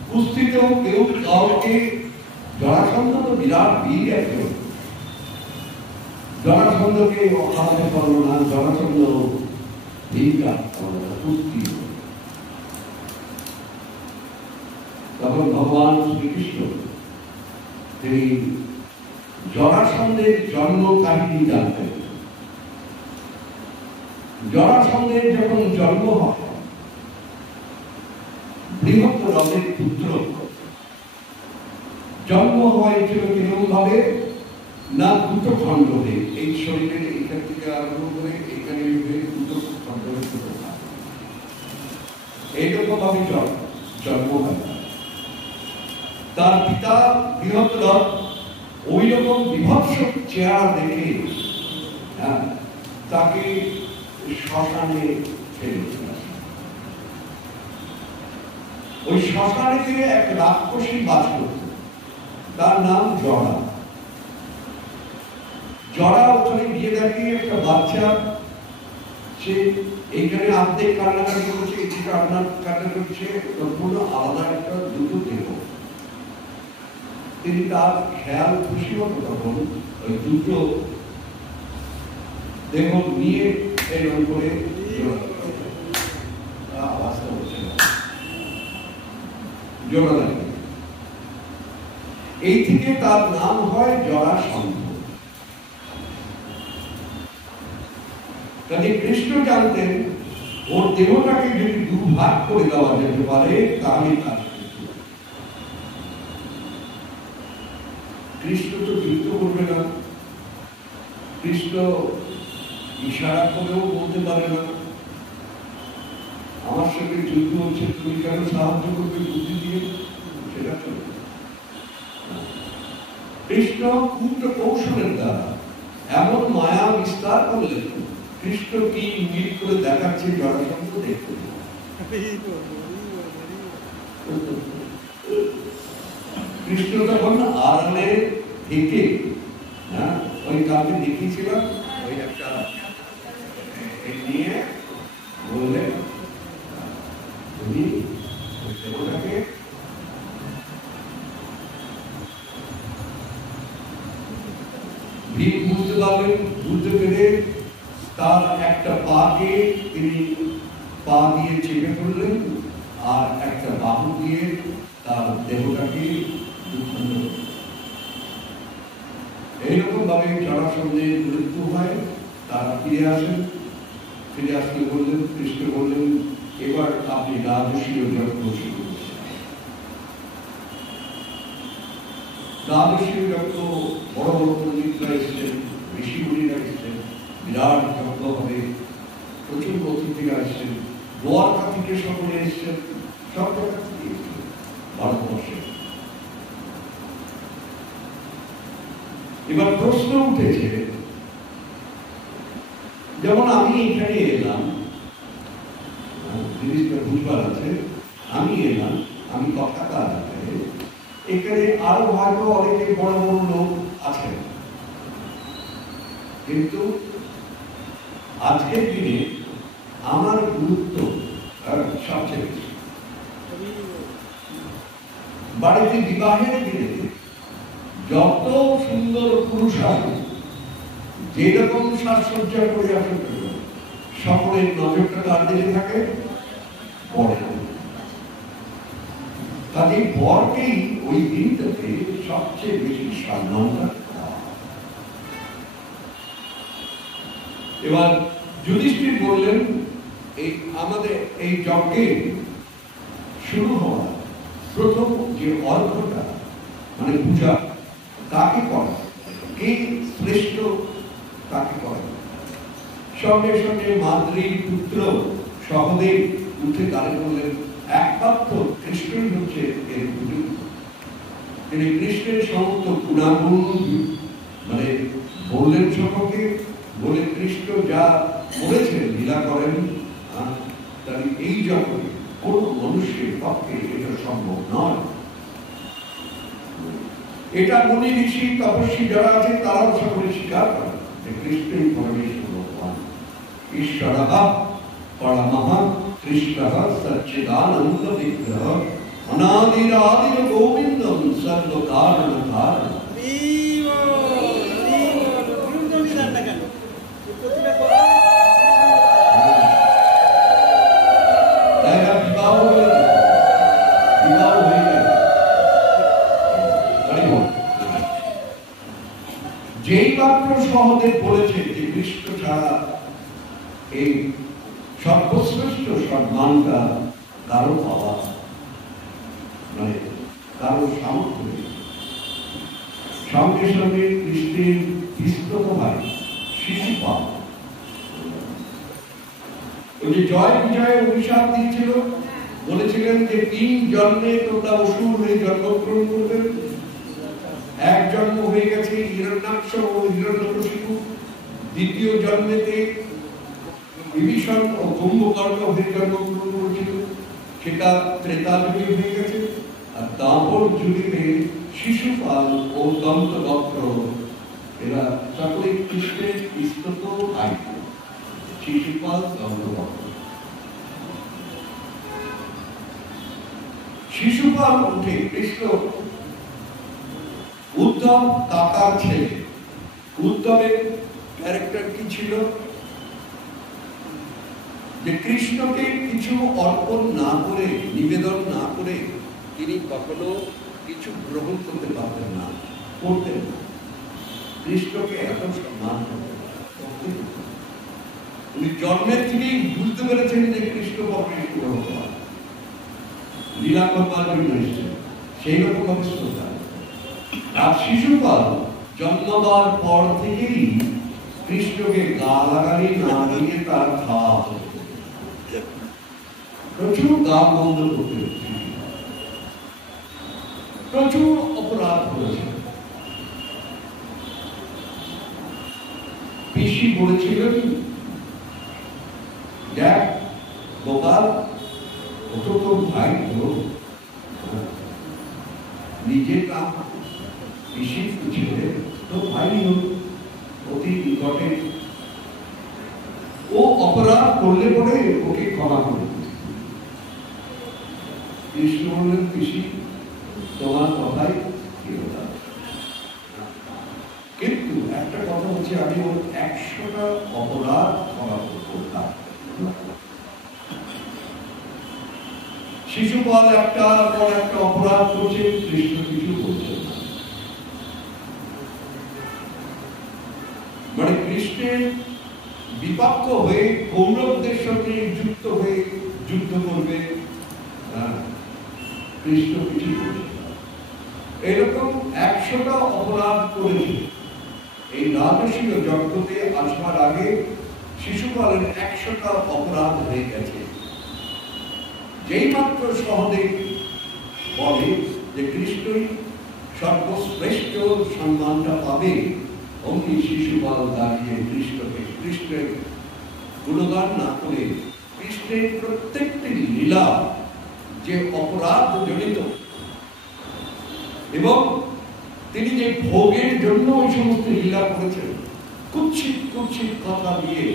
কুস্তিতেও কেউ কাউকে, জরাসন্ধ তো বিরাট বীর একজন, জরাসন্ধকে হারাতে পারলো না, জরাসন্ধ ভীমকে কুস্তি। তখন ভগবান শ্রীকৃষ্ণ তিনি জরাসন্ধের জন্ম কাহিনী জানতেন। জরাসন্ধের যখন জন্ম হয়, বৃহৎ রথের পুত্র, জন্ম হয়েছিল কিরকম ভাবে না দুটো খণ্ড হয়ে, এই শরীরের এখান থেকে আরম্ভ করে এখানে দুটো খণ্ড হয়ে এইরকম ভাবে জন্ম হয়। তার পিতা বৃহৎ রথ ওই রকম বিভৎস চেহারা দেখে তাকে শ্মশানে ফেলে দিল। ওই শ্মশানে থেকে এক রাক্ষসী বাঁচল, তার নাম জরা। জরা ওখানে গিয়ে দেখে একটা বাচ্চা, সে এইখানে আর্ধেক কান্নাকাটি করছে, এদিকে আপনার কান্না করছে, সম্পূর্ণ আলাদা একটা দুটো দেহ। তিনি তার খেয়াল খুশি মতো তখন ওই দুটো দেহ নিয়ে এরকম করে আওয়াজটা হচ্ছে জোড়া লাগে। এই থেকে তার নাম হয় জরাসন্ধ। কাজে কৃষ্ণ জানতেন ওর দেহটাকে যদি দুভাগ করে দেওয়া যেতে পারে তাহলে তার কৃষ্ণ তো যুদ্ধ করবে না, কৃষ্ণ ইশারা করেও বলতে পারে না আমার সঙ্গে যুদ্ধ হচ্ছে, তুমি কেন সাহায্য করবে বুদ্ধি দিয়ে, সেটা চলবে। কৃষ্ণ কূট কৌশলের দ্বারা এমন মায়া বিস্তার করলেন, কৃষ্ণ কি ইঙ্গিত করে দেখাচ্ছে জরাসন্ধ দেখতে। কৃষ্ণ তখন আড়ালে থেকে, ওই কাউকে দেখিয়েছিলাম, ওই একটা নিয়ে বললেন তুমি দেবতাকে ভীম বুঝতে পারলেন, বুঝতে পেরে তার একটা পাকে তিনি পা দিয়ে চেপে ধরলেন, আর একটা বাহু দিয়ে তার দেহটাকে এইরকম ভাবে জরাসন্ধের মৃত্যু হয়। তারা ফিরে আসেন, ফিরে আসতে বললেন, কৃষ্ণ বললেন এবার আপনি রাজস্বীয় যজ্ঞ শুরু করছেন। রাজস্বীয় যজ্ঞ, বড় বড় পণ্ডিতরা এসেছেন, ঋষিমুনিরা এসেছেন, বিরাট যজ্ঞ হবে, প্রচুর অতিথিরা এসেছেন, দ্বারকা থেকে সকলে এসেছেন, সব জায়গা থেকে এসেছেন ভারতবর্ষে। এবার প্রশ্ন উঠেছে, যেমন আমি এখানে এলাম, জিনিসটা বুঝবার আছে, আমি এলাম, আমি কথাটা আছে, এখানে আরো হয়তো অনেকে বড় বড় লোক আছে, কিন্তু আজকের দিনে আমার গুরুত্ব সবচেয়ে বেশি। বাড়িতে বিবাহের দিনে যত সুন্দর পুরুষ আছে, যেরকম সাজসজ্জা করে আসুন, সকলের নজরটা তার দিকে থাকে পরে। কাজে বরকেই ওই দিনটাতে সবচেয়ে বেশি সম্মানটা। এবার যুধিষ্ঠির বললেন, এই আমাদের এই যজ্ঞে শুরু হওয়া প্রথম যে অর্ঘটা মানে পূজা, কাকে করে, কে শ্রেষ্ঠ তাকে করে। সঙ্গে সঙ্গে মাদ্রী পুত্র সহদেব উঠে দাঁড়িয়ে বললেন, একমাত্র কৃষ্ণই হচ্ছে এর উপযুক্ত। তিনি কৃষ্ণের সমস্ত গুণাগুণ মানে বললেন সকলকে, বলে কৃষ্ণ যা বলেছেন লীলা করেন, তাহলে এই জগতে কোন মানুষের পক্ষে এটা সম্ভব নয়। এটা মুনি ঋষি তপস্বী যারা আছে তারাও সকলে স্বীকার করেন যে কৃষ্ণই পরমেশ্বর ভগবান। ঈশ্বরঃ পরমঃ কৃষ্ণঃ সচ্চিদানন্দ বিগ্রহ অনাদিরাদির গোবিন্দম সর্বকারণ কারণ। যেই মাত্র সহদেব বলেছে যে কৃষ্ণ ছাড়া এই সর্বশ্রেষ্ঠ সম্মানটা কারো পাওয়া মানে কারো সামর্থ্য নেই, সঙ্গে সঙ্গে কৃষ্ণের বিস্তৃত ভাই শিশুপাল ওই যে জয় বিজয় অভিশাপ দিয়েছিল, বলেছিলেন যে 3 জন্মে তোমরা অসুর হয়ে জন্মগ্রহণ করবে। এক জন্ম হয়ে গেছে হিরণ্যাক্ষ ও হিরণ্যকশিপু, দ্বিতীয় জন্মেতে বিভীষণ ও কুম্ভকর্ণ হয়ে জন্মগ্রহণ করেছিল, সেটা ত্রেতা যুগে হয়ে গেছে। আর দাপর যুগেতে শিশুপাল ও দন্তবক্র এরা সকলে কৃষ্ণের বিস্তৃত ভাই। শিশুপাল দন্তবক্র, শিশুপাল উঠে কৃষ্ণ উদ্ধব কাকার ছেলে। উদ্ধবের ক্যারেক্টার কি ছিল, যে কৃষ্ণকে কিছু অর্পণ না করে, নিবেদন না করে তিনি কখনো কিছু গ্রহণ করতে পারতেন না, করতেন না। কৃষ্ণকে এত সম্মান করতেন, উনি জন্মের থেকেই বুঝতে পেরেছেন যে কৃষ্ণ পরমেশ্বর ভগবান, লীলা করবার জন্য এসেছেন, সেই রকম ভাবে শ্রদ্ধা। আর শিশুপাল জন্মাবার পর থেকেই কৃষ্ণকে গালাগালি না দিয়ে তার খাওয়া হতো, প্রচুর গাল বন্ধ করতে হচ্ছে, প্রচুর অপরাধ করেছে। পিসি বলেছিলেন, দেখ গোপাল, ও তো তোর ভাই, তো নিজের কাম পিসি ছেলে তো ভাই হোক, অতি নিকটে, ও অপরাধ করলে পরে ওকে ক্ষমা করে। কৃষ্ণ বললেন, পিসি তোমার কথাই কিন্তু একটা কথা হচ্ছে, আমি ওর 100টা অপরাধ ক্ষমা করতাম। শিশুপাল একটা পর একটা অপরাধ করছে, কৃষ্ণ কিছু বলছে না। মানে কৃষ্ণের বিপক্ষ হয়ে কৌরবদের সঙ্গে যুক্ত হয়ে যুদ্ধ করবে, কৃষ্ণ কিছু বলছে না। এরকম 100টা অপরাধ করেছে। এই রাজসীয় জগতে আসবার আগে শিশুপালের 100টা অপরাধ হয়ে গেছে। যেই মাত্র সহদেব বলে যে কৃষ্ণই সর্বশ্রেষ্ঠ সম্মানটা পাবে, অমনি শিশুপাল দাঁড়িয়ে কৃষ্ণের গুণগান না করে কৃষ্ণের প্রত্যেকটি লীলা যে অপরাধ জনিত এবং তিনি যে ভোগের জন্য ওই সমস্ত লীলা করেছেন, কুৎসিত কুৎসিত কথা দিয়ে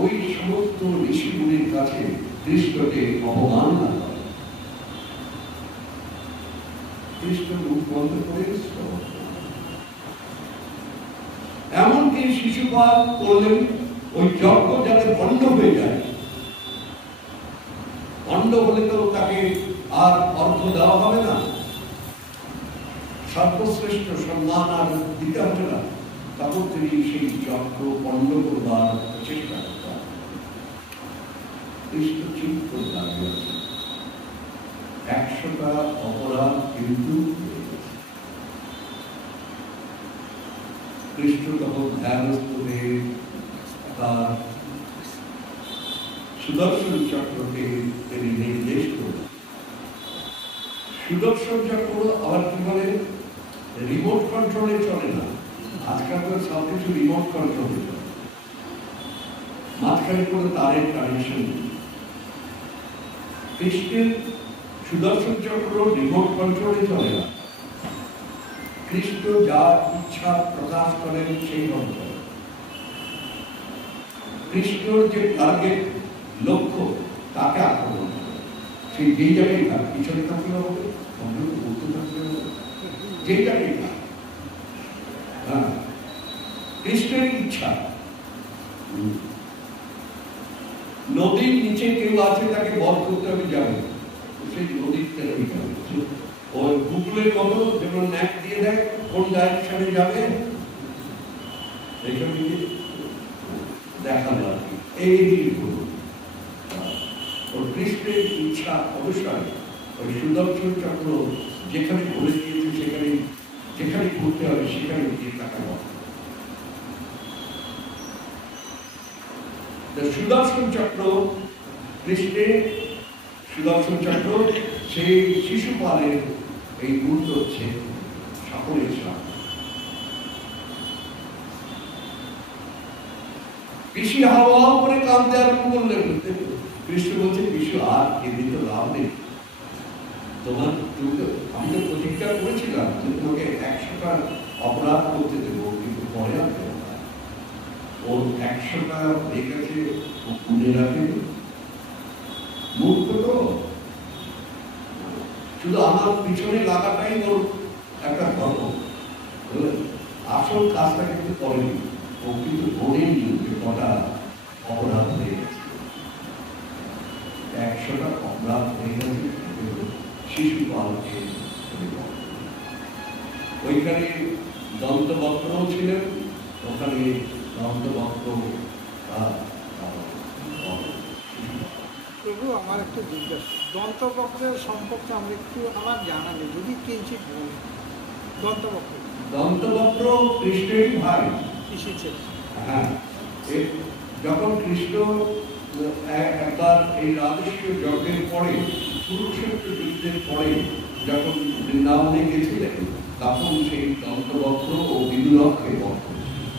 ওই সমস্ত ঋষিগুলির কাছে কৃষ্ণকে অবমাননা করে। কৃষ্ণ মুখ বন্ধ করে এমনকি শিশুপাল করলেন ওই যজ্ঞ যাতে ভণ্ড হয়ে যায়। ভণ্ড হলে তো তাকে আর অর্থ দেওয়া হবে না, সর্বশ্রেষ্ঠ সম্মান আর দিতে হবে না, তখন তিনি সেই যজ্ঞ ভণ্ড করবার চেষ্টা করতেন। কৃষ্ণ চুপ করে দাঁড়িয়ে আছে। 100টা অপরাধ কিন্তু কৃষ্ণ তখন ধ্যানস্থ হয়ে তার সুদর্শন চক্রকে তিনি নির্দেশ করলেন। সুদর্শন চক্র আবার কি বলে, রিমোট কন্ট্রোলে চলে না। আজকাল তো সবকিছু রিমোট কন্ট্রোলে চলে, মাঝখানে কোনো তারের কানেকশন। কৃষ্ণের সুদর্শন চক্র রিমোট কন্ট্রোলে চলে না। কৃষ্ণ যা ইচ্ছা প্রকাশ করেন সেই অঞ্চল। কৃষ্ণর যে টার্গেট লক্ষ্য তাকে আক্রমণ করে, সেই যেই জায়গায় থাক, পিছনে থাকলে হবে, বলতে থাকলে হবে, যেই জায়গায় থাক। হ্যাঁ, কৃষ্ণের ইচ্ছা। নদীর নিচে কেউ আছে, তাকে বধ করতে হবে, যাবে সেই নদীর ওই গুগলের মতো যেমন ম্যাপ দিয়ে দেয় কোন ডাইরেকশনে যাবে, এইসব দেখানো আর কি। এই কৃষ্ণের ইচ্ছা অনুসারে ওই সুদর্শন চক্র যেখানে বলে দিয়েছে সেখানে যেখানে ঘুরতে হবে সেখানে গিয়ে টাকা বল। সুদর্শন চক্র কৃষ্ণের সুদর্শন চক্র সেই শিশুপালের এই গুরুত্ব হচ্ছে সকলের সাথে। পিসি হাওয়া করে কাঁদতে আরম্ভ করলেন। কৃষ্ণ বলছে, পিসু আর কেঁদে তো লাভ নেই, আমি তো প্রতিজ্ঞা করেছিলাম যে তোমাকে 100টা অপরাধ করতে দেবো, কিন্তু পরে আর দেবো না। ওর 100টা হয়ে গেছে, ও পুনে রাখে মূর্খ তো, শুধু আমার পিছনে লাগাটাই ওর একটা ধর্ম। আসল কাজটা কিন্তু করেনি, ও কিন্তু বলেনি যে কটা অপরাধ হয়ে গেছে। 100টা অপরাধ হয়ে গেছে শিশুপালকে। ওইখানে দন্তবক্র ছিলেন, ওখানে দন্তবক্র। প্রভু, আমার একটু জিজ্ঞাসা, দন্তবক্রের সম্পর্কে আমরা একটু আমার জানা নেই, যদি কিঞ্চিত বলি। দন্তবক্র কৃষ্ণেরই ভাই। হ্যাঁ, যখন কৃষ্ণ একবার এই রাজস্বীয় যজ্ঞের পরে, কুরুক্ষেত্র যুদ্ধের পরে যখন বৃন্দাবনে গেছিলেন, তখন সেই দন্তবক্র ও বিদুরকে বধ করেছিলেন।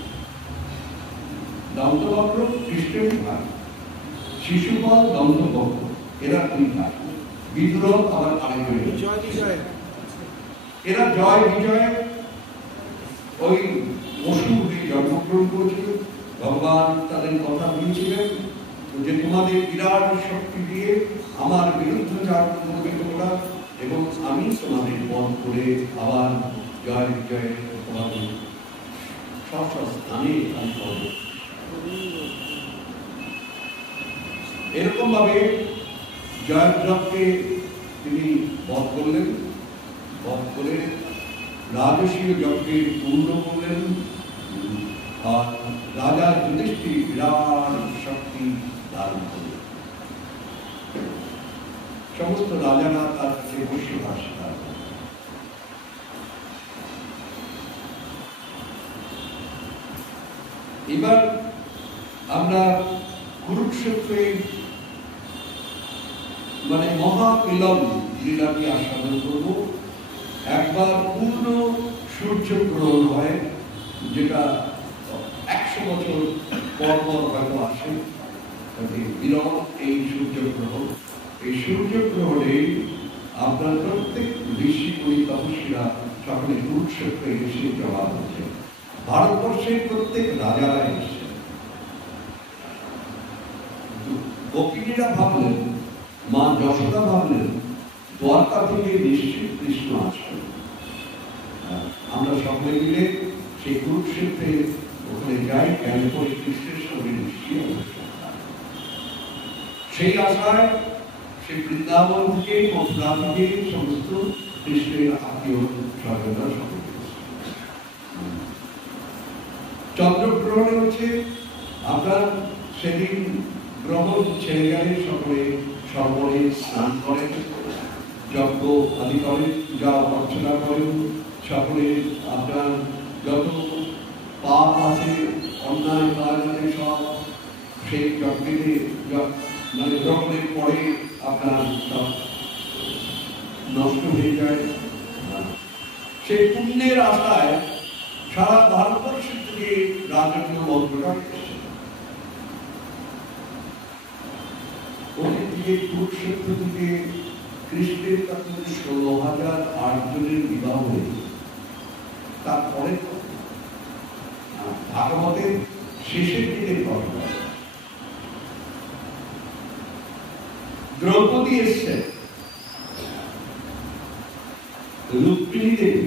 দন্তবক্র কৃষ্ণের ভাই, শিশুপাল দন্তবক্র, এরা দুই ভাই। বিদুরক আবার আরেকজন। এরা জয় বিজয় ওই অসুরে জন্মগ্রহণ করেছিল। ভগবান তাদের কথা দিয়েছিলেন যে তোমাদের বিরাট শক্তি দিয়ে আমার বিরুদ্ধাচার করবে তোমরা, এবং আমি তোমাদের বধ করে আবার জয় বিজয় তোমাদের সব স্থানে আমি করব। এরকম ভাবে জয়দ্রথকে তিনি বধ করলেন, বধ করে রাজস্বীয় যজ্ঞের পূর্ণ করলেন। আর রাজা যুধিষ্ঠির বিরাট শক্তি ধারণ করলেন। সমস্ত রাজারা তার কাছে বসবাস করেন। এবার আমরা কুরুক্ষেত্রে মহামিলন লীলাটি আস্বাদন করব। একবার পূর্ণ সূর্যগ্রহণ হয়, যেটা 100 বছর পর পর হয়তো আসে। বিরল এই সূর্যগ্রহণ। এই সূর্যগ্রহণে আপনার প্রত্যেক ঋষি মুনি তপস্বীরা সকলে কুরুক্ষেত্রে এসে জমা হচ্ছে। ভারতবর্ষের প্রত্যেক রাজারা এসছে। গোপিনীরা ভাবলেন, মা যশোদা ভাবলেন দ্বারকা থেকে নিশ্চিত কৃষ্ণ আসবেন। আমরা সকলে মিলে সেই কুরুক্ষেত্রে ওখানে যাই, কেন করে কৃষ্ণের সঙ্গে নিশ্চয়ই অনুষ্ঠান। সেই আশায় সে বৃন্দাবন থেকে মথুরা থেকে সমস্ত কৃষ্ণের আত্মীয় স্বজনরা সকলে চন্দ্রগ্রহণে হচ্ছে আপনার সেদিন গ্রহণ ছেড়ে গেলে সকলে সর্বরে স্নান করেন, যজ্ঞ আদি করেন, যা অর্চনা করেন, সকলে আপনার যত পাপ আছে, অন্যায় কাজ আছে, সব সেই যজ্ঞে মানে গ্রহণের পরে আপনার সব নষ্ট হয়ে যায়। সেই পুণ্যের আশায় সারা ভারতবর্ষের থেকে রাজন্য মন্ত্রটা ওদের দিকে কুরুক্ষেত্র থেকে কৃষ্ণের কাছে 16,008 জনের বিবাহ হয়েছে। তারপরে ভাগবতের শেষের দিকের ঘটনা, দ্রৌপদী এসছে, রুক্মিণী দেবী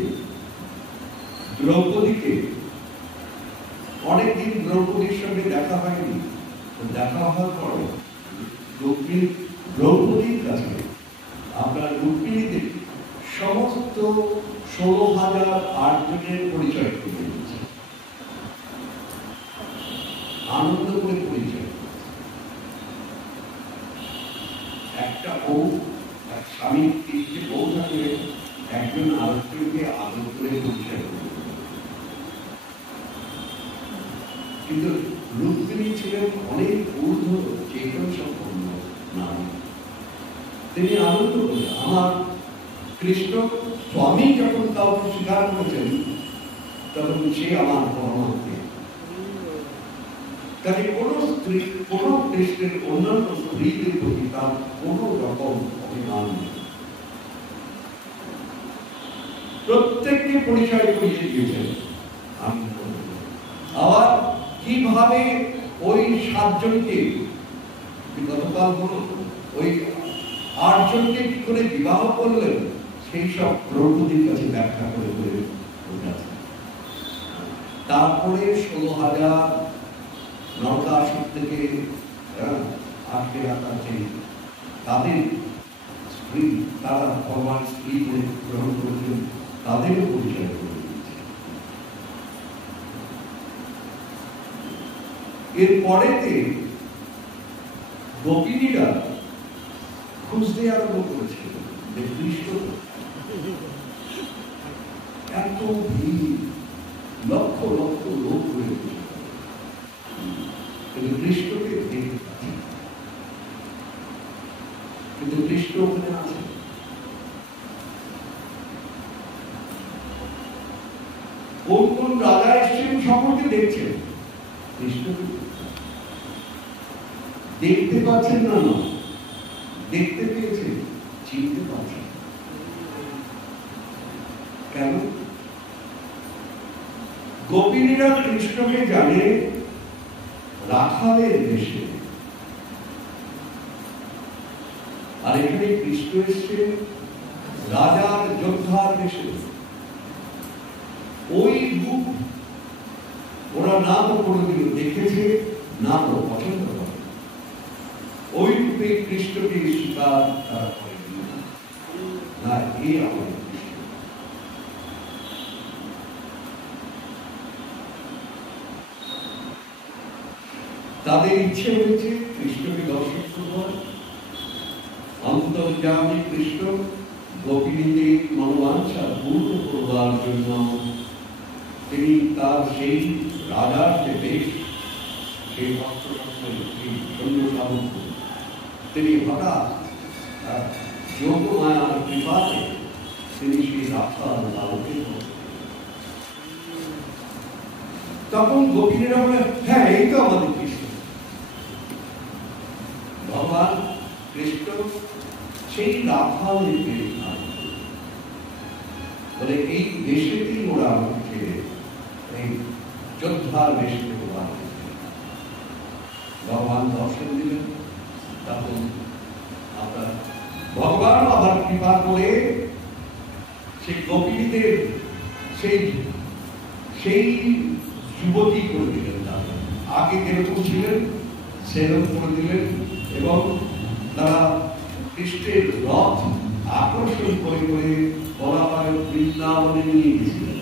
দ্রৌপদীকে অনেকদিন দ্রৌপদীর সঙ্গে দেখা হয়নি, দেখা হওয়ার পরে দ্রৌপদীর কাছে আপনার রুক্মিণী দেবী সমস্ত 16,008 জনের পরিচয় করে দিয়েছে, আনন্দ করে পরিচয়। একটা বউ, এক স্বামী তিনটে বউ থাকলে একজন আরেকজনকে আদর করে পরিচয় করে। কিন্তু রুক্মিণী ছিলেন অনেক ঊর্ধ্ব চেতন সম্পন্ন নারী। তিনি আনন্দ করে, আমার কৃষ্ণ স্বামী যখন কাউকে স্বীকার করেছেন তখন সে আমার পরমাত্মা। কাজে কোন স্ত্রী, কোন কৃষ্ণের অন্যান্য স্ত্রীদের প্রতি তার কোন রকম অভিমান নেই, প্রত্যেককে পরিচয় করিয়ে দিয়েছেন। আবার কিভাবে ওই 7 জনকে গতকাল হল, ওই 8 জনকে কি করে বিবাহ করলেন সেই সব দ্রৌপদীর কাছে ব্যাখ্যা করে করে বোঝাচ্ছে। তারপরে 16,000 নরকাসুর থেকে আটকে রাখা সেই তাদের স্ত্রী, তারা ভগবান স্ত্রী করে গ্রহণ করেছেন, তাদেরও পরিচয় করে দিয়েছে। এরপরেতে গোপিনীরা খুঁজতে আরম্ভ করেছিল যে কৃষ্ণ এত ভিড়, লক্ষ লক্ষ লোক হয়ে কিন্তু কৃষ্ণকে দেখতে পাচ্ছে, কিন্তু কৃষ্ণ ওখানে আছে। কোন কোন রাজা এসছেন সকলকে দেখছেন, কৃষ্ণকে দেখতে পাচ্ছেন না, দেখতে পেয়েছে, চিনতে পারছেন। কেন? গোপিনীরা কৃষ্ণকে জানে রাখালের দেশে, আর এখানে কৃষ্ণ এসছে রাজার যোদ্ধার দেশে। ওই রূপ ওরা না তো কোনোদিন দেখেছে, না তো পছন্দ করে, ওই রূপে কৃষ্ণকে স্বীকার তারা করেনি না। এই আমাদের কৃষ্ণ। তাদের ইচ্ছে হয়েছে কৃষ্ণকে দর্শন করবার। অন্তর্যামী কৃষ্ণ গোপিনীদের মনোবাঞ্ছা পূর্ণ করবার জন্য তিনি তার সেই রাজার যে দেশ, সেই সৈন্য সামন্ত, তিনি হঠাৎ যোগমায়ার কৃপাতে তিনি সেই রাখাল লালকে তখন গোপীরা বলে, হ্যাঁ এই তো আমাদের কৃষ্ণ। ভগবান কৃষ্ণ সেই রাখাল বলে এই দেশেতেই ওরা আমাকে এই যোদ্ধার বেশে ভগবান দর্শন দিলেন। তখন আপনার ভগবান আবার কৃপা করে সেই গোপীদের সেই যুবতী করে দিলেন। তাদের আগে যেরকম ছিলেন সেরকম করে দিলেন এবং তারা কৃষ্ণের রথ আকর্ষণ করে করে বলা হয় বৃন্দাবনে নিয়ে গেছিলেন।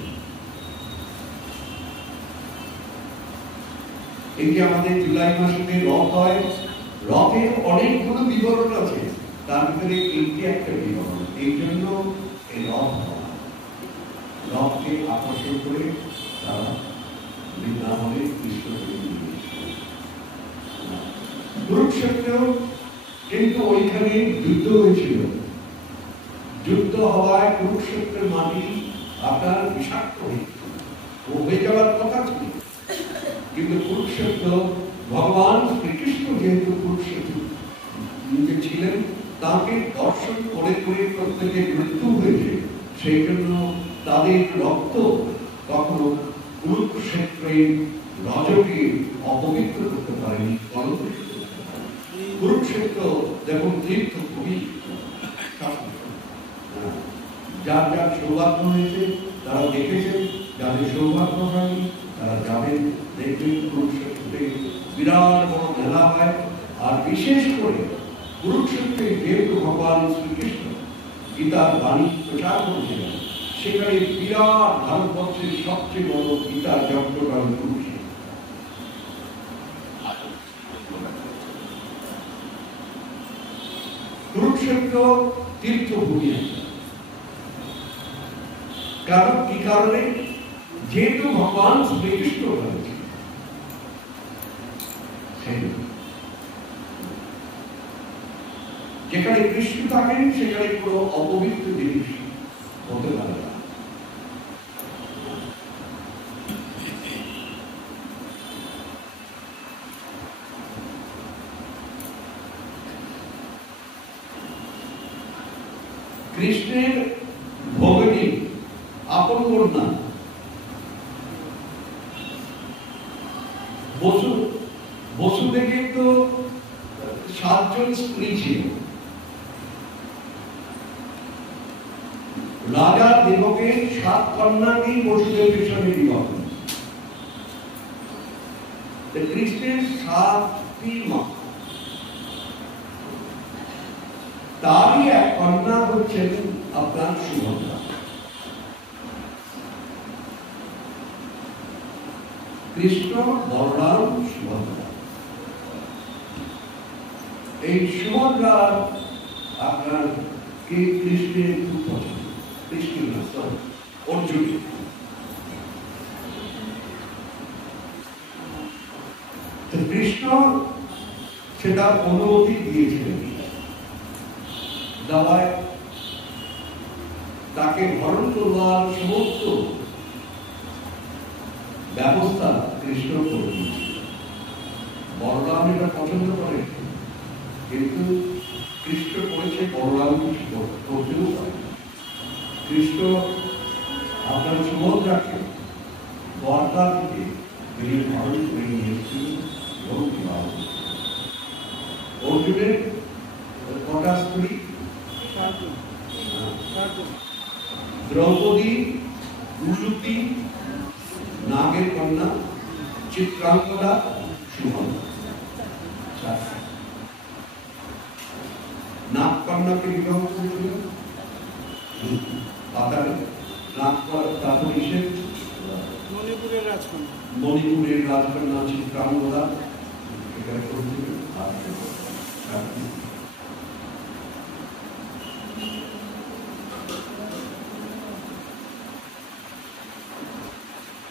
এই যে আমাদের জুলাই মাসে রথ হয়, রথের অনেকগুলো বিবরণ আছে, তার ভিতরে এইটি একটা বিবরণ। এই জন্য এই রথকে আকর্ষণ করে তারা বৃন্দাবনে কৃষ্ণকে নিয়ে গেছিলেন। কুরুক্ষেত্র কিন্তু ওইখানে যুদ্ধ হয়েছিল। যুদ্ধ হওয়ায় কুরুক্ষেত্রের মাটি আপনার বিষাক্ত হয়ে যাওয়ার কথা ছিল, কিন্তু কুরুক্ষেত্র ভগবান শ্রীকৃষ্ণ যেহেতু কুরুক্ষেত্র নিজে ছিলেন, তাকে দর্শন করে করে প্রত্যেকের মৃত্যু হয়েছে। সেই জন্য তাদের রক্ত কখনো কুরুক্ষেত্রের রজকে অপবিত্র করতে পারেনি, কুরুক্ষেত্র যেমন তীর্থ ভূমি। যার যার সৌভাগ্য হয়েছে তারা দেখেছেন, যাদের সৌভাগ্য হয়নি তারা যাবেন, দেখবেন কুরুক্ষেত্রে বিরাট বড় মেলা হয়। আর বিশেষ করে কুরুক্ষেত্রে যেহেতু ভগবান শ্রীকৃষ্ণ গীতার বাণী প্রচার করেছিলেন, সেখানে বিরাট ভারতবর্ষের সবচেয়ে বড় গীতা যজ্ঞকাল কুরুক্ষেত্র। কুরুক্ষেত্র তীর্থভূমি। কারণ কি কারণে? যেহেতু ভগবান শ্রীকৃষ্ণ রয়েছে, যেখানে কৃষ্ণ থাকেন সেখানে কোনো অপবিত্র জিনিস হতে পারে না। কৃষ্ণের ভগিনী আপন কন্যা বসুদেবের তো 7 জন স্ত্রী ছিল। রাজা দেবকের 7 কন্যাকেই বসুদেবের সঙ্গে বিবাহ। কৃষ্ণের 7টি মা, তারই এক কন্যা হচ্ছেন আপনার সুভদ্রা। কৃষ্ণ, বলরাম, সুভদ্রা। এই সুভদ্রা আপনার কে কৃষ্ণের খুব পছন্দ, কৃষ্ণের অর্জুন। কৃষ্ণ সেটা অনুমতি দিয়েছিলেন, দেওয়ায় তাকে হরণ করবার সমস্ত ব্যবস্থা কৃষ্ণ করে দিয়েছিল। বলরাম এটা পছন্দ করে, কিন্তু কৃষ্ণ করেছে বলরাম কিছু করতেও পারে। কৃষ্ণ আপনার সুভদ্রাকে দ্বারকা থেকে তিনি হরণ করে নিয়েছিলেন এবং বিবাহ। অর্জুনের কটা স্ত্রী? দ্রৌপদী, উলুপি, নাগের কন্যা, চিত্রাঙ্গদা, সুভদ্রা। নাগ কন্যাকে বিবাহ করেছিল পাতালে। তারপর এসে মণিপুরের রাজকন্যা চিত্রাঙ্গদা এখানে করেছিলেন।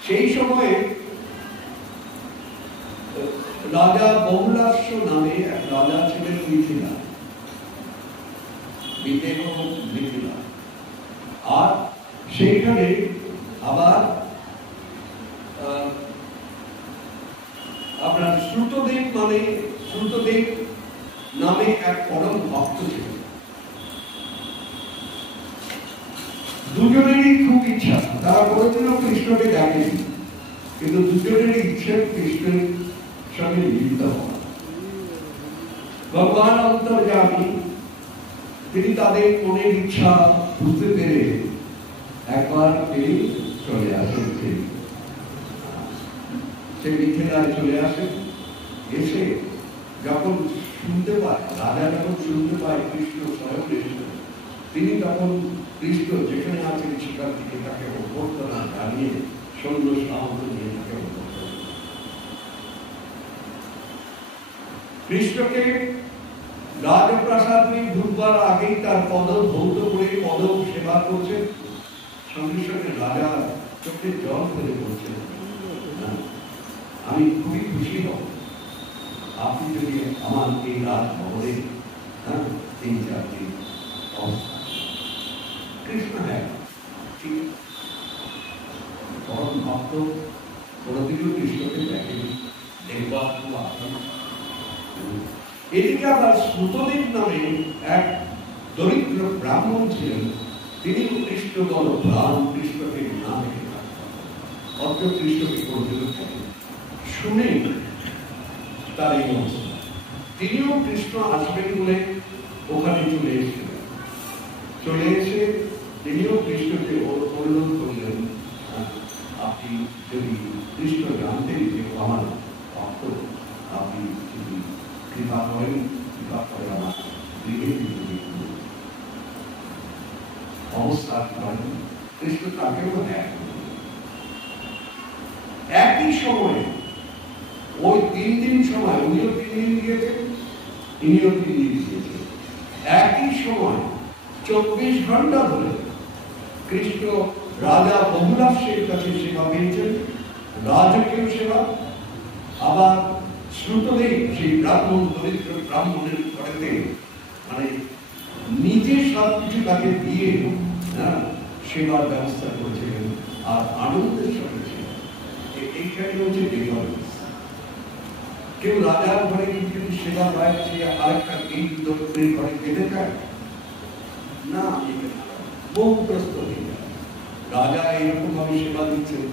সেই সময়ে রাজা বহুলাস্য নামে এক রাজা ছিলেন মিথিলা, মিথিলা। আর সেইখানে আবার আপনার শ্রুতদেব নামে এক পরম ভক্ত ছিলেন। দুজনেরই খুব ইচ্ছা, তারা কোনোদিনও কৃষ্ণকে দেখেনি, কিন্তু দুজনেরই ইচ্ছে কৃষ্ণের সঙ্গে মিলিত হওয়া। ভগবান অন্তর্যামী, তিনি তাদের মনের ইচ্ছা বুঝতে পেরে একবার তিনি চলে আসেন, সে মিথিলায় চলে আসেন। এসে যখন শুনতে পায়, রাজা যখন শুনতে পায় কৃষ্ণ স্বয়ং এসেছেন, তিনি তখন কৃষ্ণ যেখানে আছেন সেখান থেকে তাকে অভ্যর্থনা জানিয়ে সৈন্য সামন্ত নিয়ে তাকে অভ্যর্থনা। কৃষ্ণকে রাজপ্রাসাদে ঢুকবার আগেই তার পদ ধৌত করে পদ সেবা করছেন। সঙ্গে সঙ্গে রাজা চোখে জল ফেলে বলছেন, আমি খুবই খুশি হব আপনি যদি আমার এই রাজভবনে 3-4 দিন অবস্থা। কৃষ্ণ হ্যাঁ ঠিক, পরম ভক্ত, কোনদিনও কৃষ্ণকে দেখেনি, দেখবার খুব আগ্রহ। এদিকে আবার শ্রুতদেব নামে এক দরিদ্র ব্রাহ্মণ ছিলেন, তিনি কৃষ্ণ বল প্রাণ, কৃষ্ণকে না দেখে থাকতেন, অর্থ কৃষ্ণকে কোনদিন শুনে তার এই অবস্থা। তিনিও কৃষ্ণ আসবেন বলে ওখানে চলে এসেছিলেন। চলে এসে তিনিও কৃষ্ণকে অনুরোধ করলেন, আপনি যদি কৃষ্ণ জানতেন যে আমার ভক্ত, আপনি যদি কৃপা করেন, কৃপা করে আমার গৃহে অবস্থান করেন। কৃষ্ণ তাকেও এক। একই সময়ে ওই 3 দিন সময়, উনিও 3 দিন দিয়েছেন, ইনিও 3 দিন দিয়েছেন। একই সময় 24 ঘন্টা ধরে কৃষ্ণ রাজা বহুলাশের কাছে সেবা পেয়েছেন, রাজকীয় সেবা। আবার শ্রুতদেব সেই ব্রাহ্মণ, দরিদ্র ব্রাহ্মণের ঘরেতে মানে নিজে সবকিছু তাকে দিয়ে সেবার ব্যবস্থা করেছিলেন, আর আনন্দের সঙ্গে ছিলেন। এইখানে হচ্ছে ডিফারেন্স। কেউ রাজার ঘরে যদি সেবা পায়, সে আরেকটা দরিদ্রের ঘরে কেটে যায় না, বহুগ্রস্ত হয়ে যায়। রাজা এরকম ভাবে সেবা দিচ্ছেন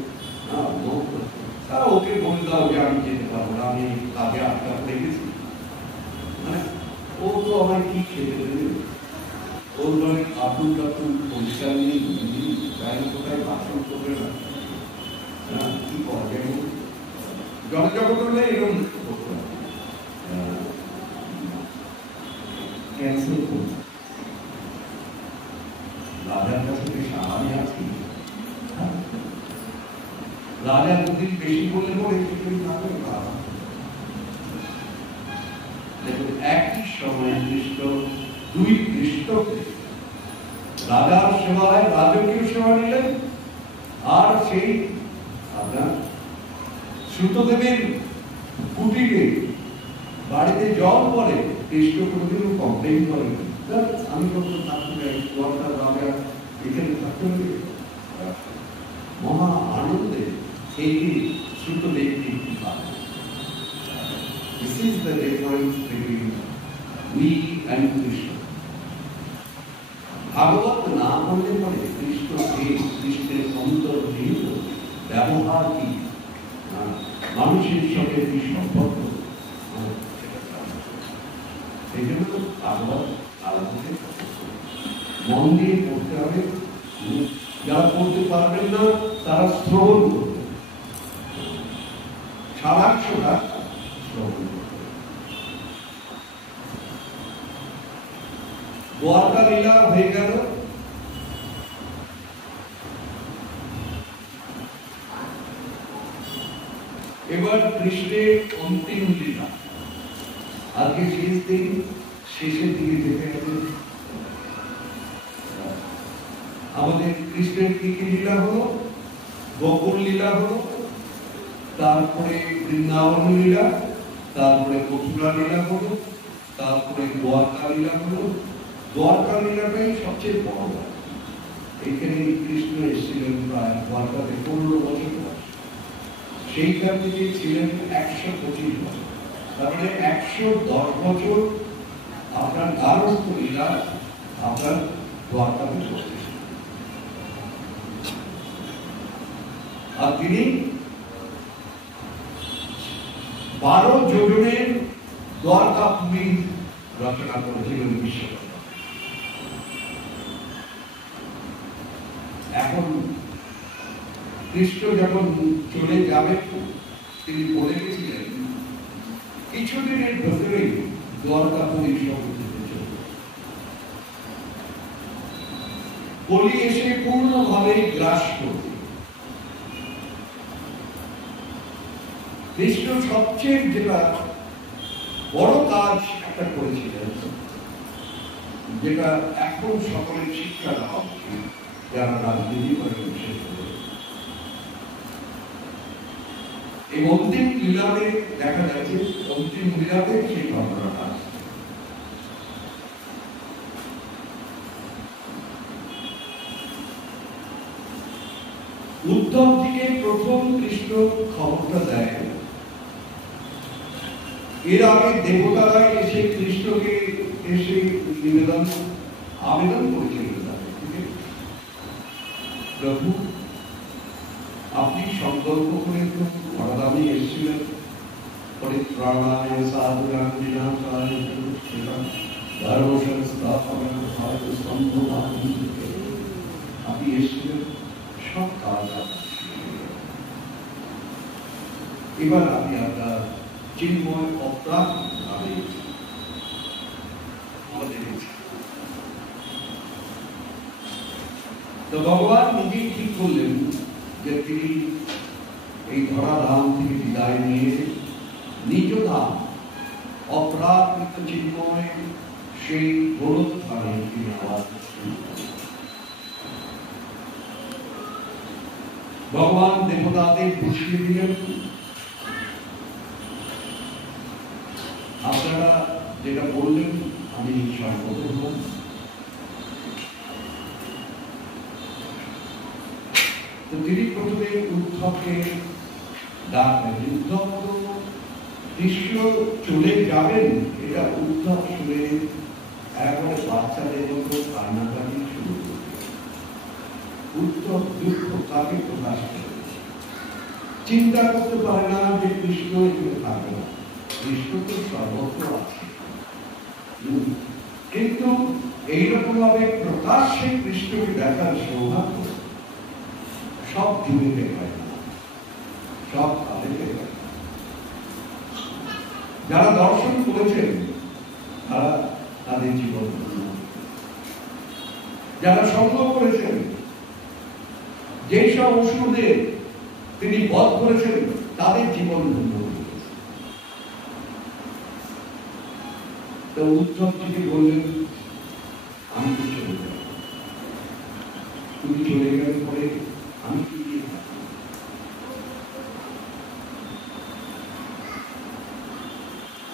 না, বহুগ্রস্ত। তারা ওকে বলে দাও যে আমি যেতে পারবো না, আমি কাজে আটকা পড়ে গেছি, মানে ও তো আমার কি খেতে দেবে, ওর ঘরে কাপড় টাপড় পরিষ্কার নেই, কোথায় বাসন করবে না, কি করা যায় জনজগৎ হলে এরকম ক্যান্সেল করব। রাজার কাছে বেশ আরামে আছি, রাজা দুদিন বেশি বলে পরে কিছুই থাকবে। দেখুন একই সময় কৃষ্ণ দুই কৃষ্ণকে রাজার সেবায় রাজকীয় সেবা নিলেন, আর সেই আপনার শ্রুতদেবের কুটিরে বাড়িতে জল পড়ে, কৃষ্ণ কোনোদিনও কমপ্লেন করেন, আমি কখন থাকতে চাই, দরকার রাজা এখানে থাকতে হবে। মহা আনন্দে এই শ্রুতদেবকে পান। This is the difference between we and Krishna. ভাগবত না বললে পরে কৃষ্ণ কৃষ্ণের অন্তর্নিহিত ব্যবহার কি, মানুষের সঙ্গে কি সম্পর্ক, এই জন্য ভাগবত আলোচনা মন দিয়ে পড়তে হবে। যারা পড়তে পারবেন না তারা শ্রবণ করবে, সারাংশটা শ্রবণ করবে। দ্বারকা লীলা হয়ে গেল। এবার কৃষ্ণের অন্তিম লীলা, আজকে শেষ দিন, শেষের দিকে যেতে হবে। আমাদের কৃষ্ণের কি কি লীলা হলো? গোকুল লীলা হলো, তারপরে বৃন্দাবন লীলা, তারপরে মথুরা লীলা হলো, তারপরে দ্বারকা লীলা হলো। দ্বারকা লীলাটাই সবচেয়ে বড়। এখানে কৃষ্ণ এসেছিলেন প্রায় দ্বারকাতে 15 বছর, সেইখান থেকে ছিলেন 125 বছর, তার মানে 110 বছর আপনার গার্হস্থ লীলা আপনার দ্বারকাতে চলছে। আর তিনি 12 যোজনের দ্বারকা ভূমি রচনা করেছিলেন বিশ্বকর্মা। এখন কৃষ্ণ যখন চলে যাবেন তিনি বলে গেছিলেন কিছুদিনের ভেতরেই দ্বারকাপুরী বলি এসে পূর্ণভাবে গ্রাস করবে। কৃষ্ণ সবচেয়ে যেটা বড় কাজ একটা করেছিলেন, যেটা এখন সকলের শিক্ষা দেওয়া উচিত যারা রাজনীতি করে, বিশেষ করে এই অন্তিম লীলাতে দেখা যাচ্ছে, অন্তিম লীলাতে সেই ঘটনাটা আছে। উদ্ধবজিকে প্রথম কৃষ্ণ খবরটা দেয়, এর আগে দেবতারা এসে কৃষ্ণকে এসে আবেদন করেছিলেন, প্রভু আপনি সংকল্প করে বড়দামি এসেছিলেন, পরিত্রাণায় সাধুরাং বিনাশায় ধর্ম সংস্থাপনায় সম্ভবামি, আপনি এসেছিলেন সব কাজ। এবার আপনি আপনার চিন্ময় অপরাধ আমাদের, তো ভগবান নিজেই ঠিক করলেন যে তিনি এই ধরাধাম থেকে বিদায় নিয়ে নিজ ধাম অপরাধ চিন্ময় সেই গোলকধামে তিনি আবার ভগবান দেবতাদের বুঝিয়ে দিলেন, আপনারা যেটা বললেন আমি সম্মত হলাম। তো তিনি প্রথমে উদ্ধবকে ডাকলেন। উদ্ধব তো কৃষ্ণ চলে যাবেন এটা উদ্ধব শুনে একবারে বাচ্চাদের মতো কান্নাকাটি শুরু করবে। উদ্ধব দুঃখ তাকে প্রকাশ করে, চিন্তা করতে পারে না যে কৃষ্ণ এখানে থাকে না, কৃষ্ণ তো সর্বত্র আছে, কিন্তু এইরকম ভাবে প্রকাশ্যে কৃষ্ণকে দেখার সৌভাগ্য সব যুগে হয় না, সব কালে হয় না। যারা দর্শন করেছেন তারা তাদের জীবন, যারা সঙ্গ করেছেন, যেসব অসুরদের তিনি বধ করেছেন তাদের জীবন ধন্য হয়েছে। তো উদ্ধব থেকে বললেন আমি তো চলে যাব, তুমি চলে গেলে পরে আমি কি দিয়ে থাকবো?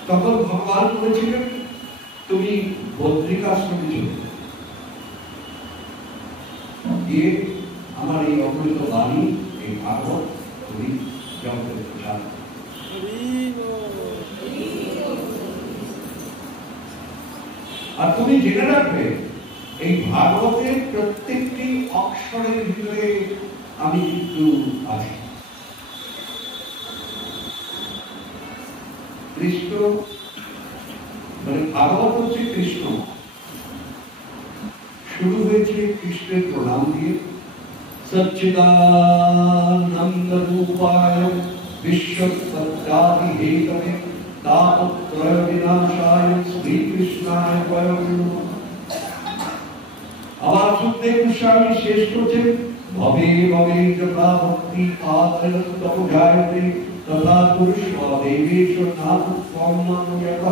তখন ভগবান বলেছিলেন তুমি বদ্রিকাশ্রমে চলে গিয়ে আমার এই অমৃত বাণী, এই ভাগবত তুমি জগতের প্রচার। আর তুমি জেনে রাখবে এই ভাগবতের প্রত্যেকটি অক্ষরের ভিতরে আমি কিন্তু আছি। কৃষ্ণ মানে ভাগবত হচ্ছে কৃষ্ণ, শুরু হয়েছে কৃষ্ণের প্রণাম দিয়ে, সচ্চিদানন্দ রূপায় বিশ্বসত্যাদি হেতবে তাপত্রয় বিনাশায় শ্রীকৃষ্ণায় বয়ং। আবার সুখদেব গোস্বামী শেষ করছেন ভবে ভবে যথা ভক্তি আদরস্তম জায়তে তথা পুরুষা দেবেশ নাম কর্মণ্যতঃ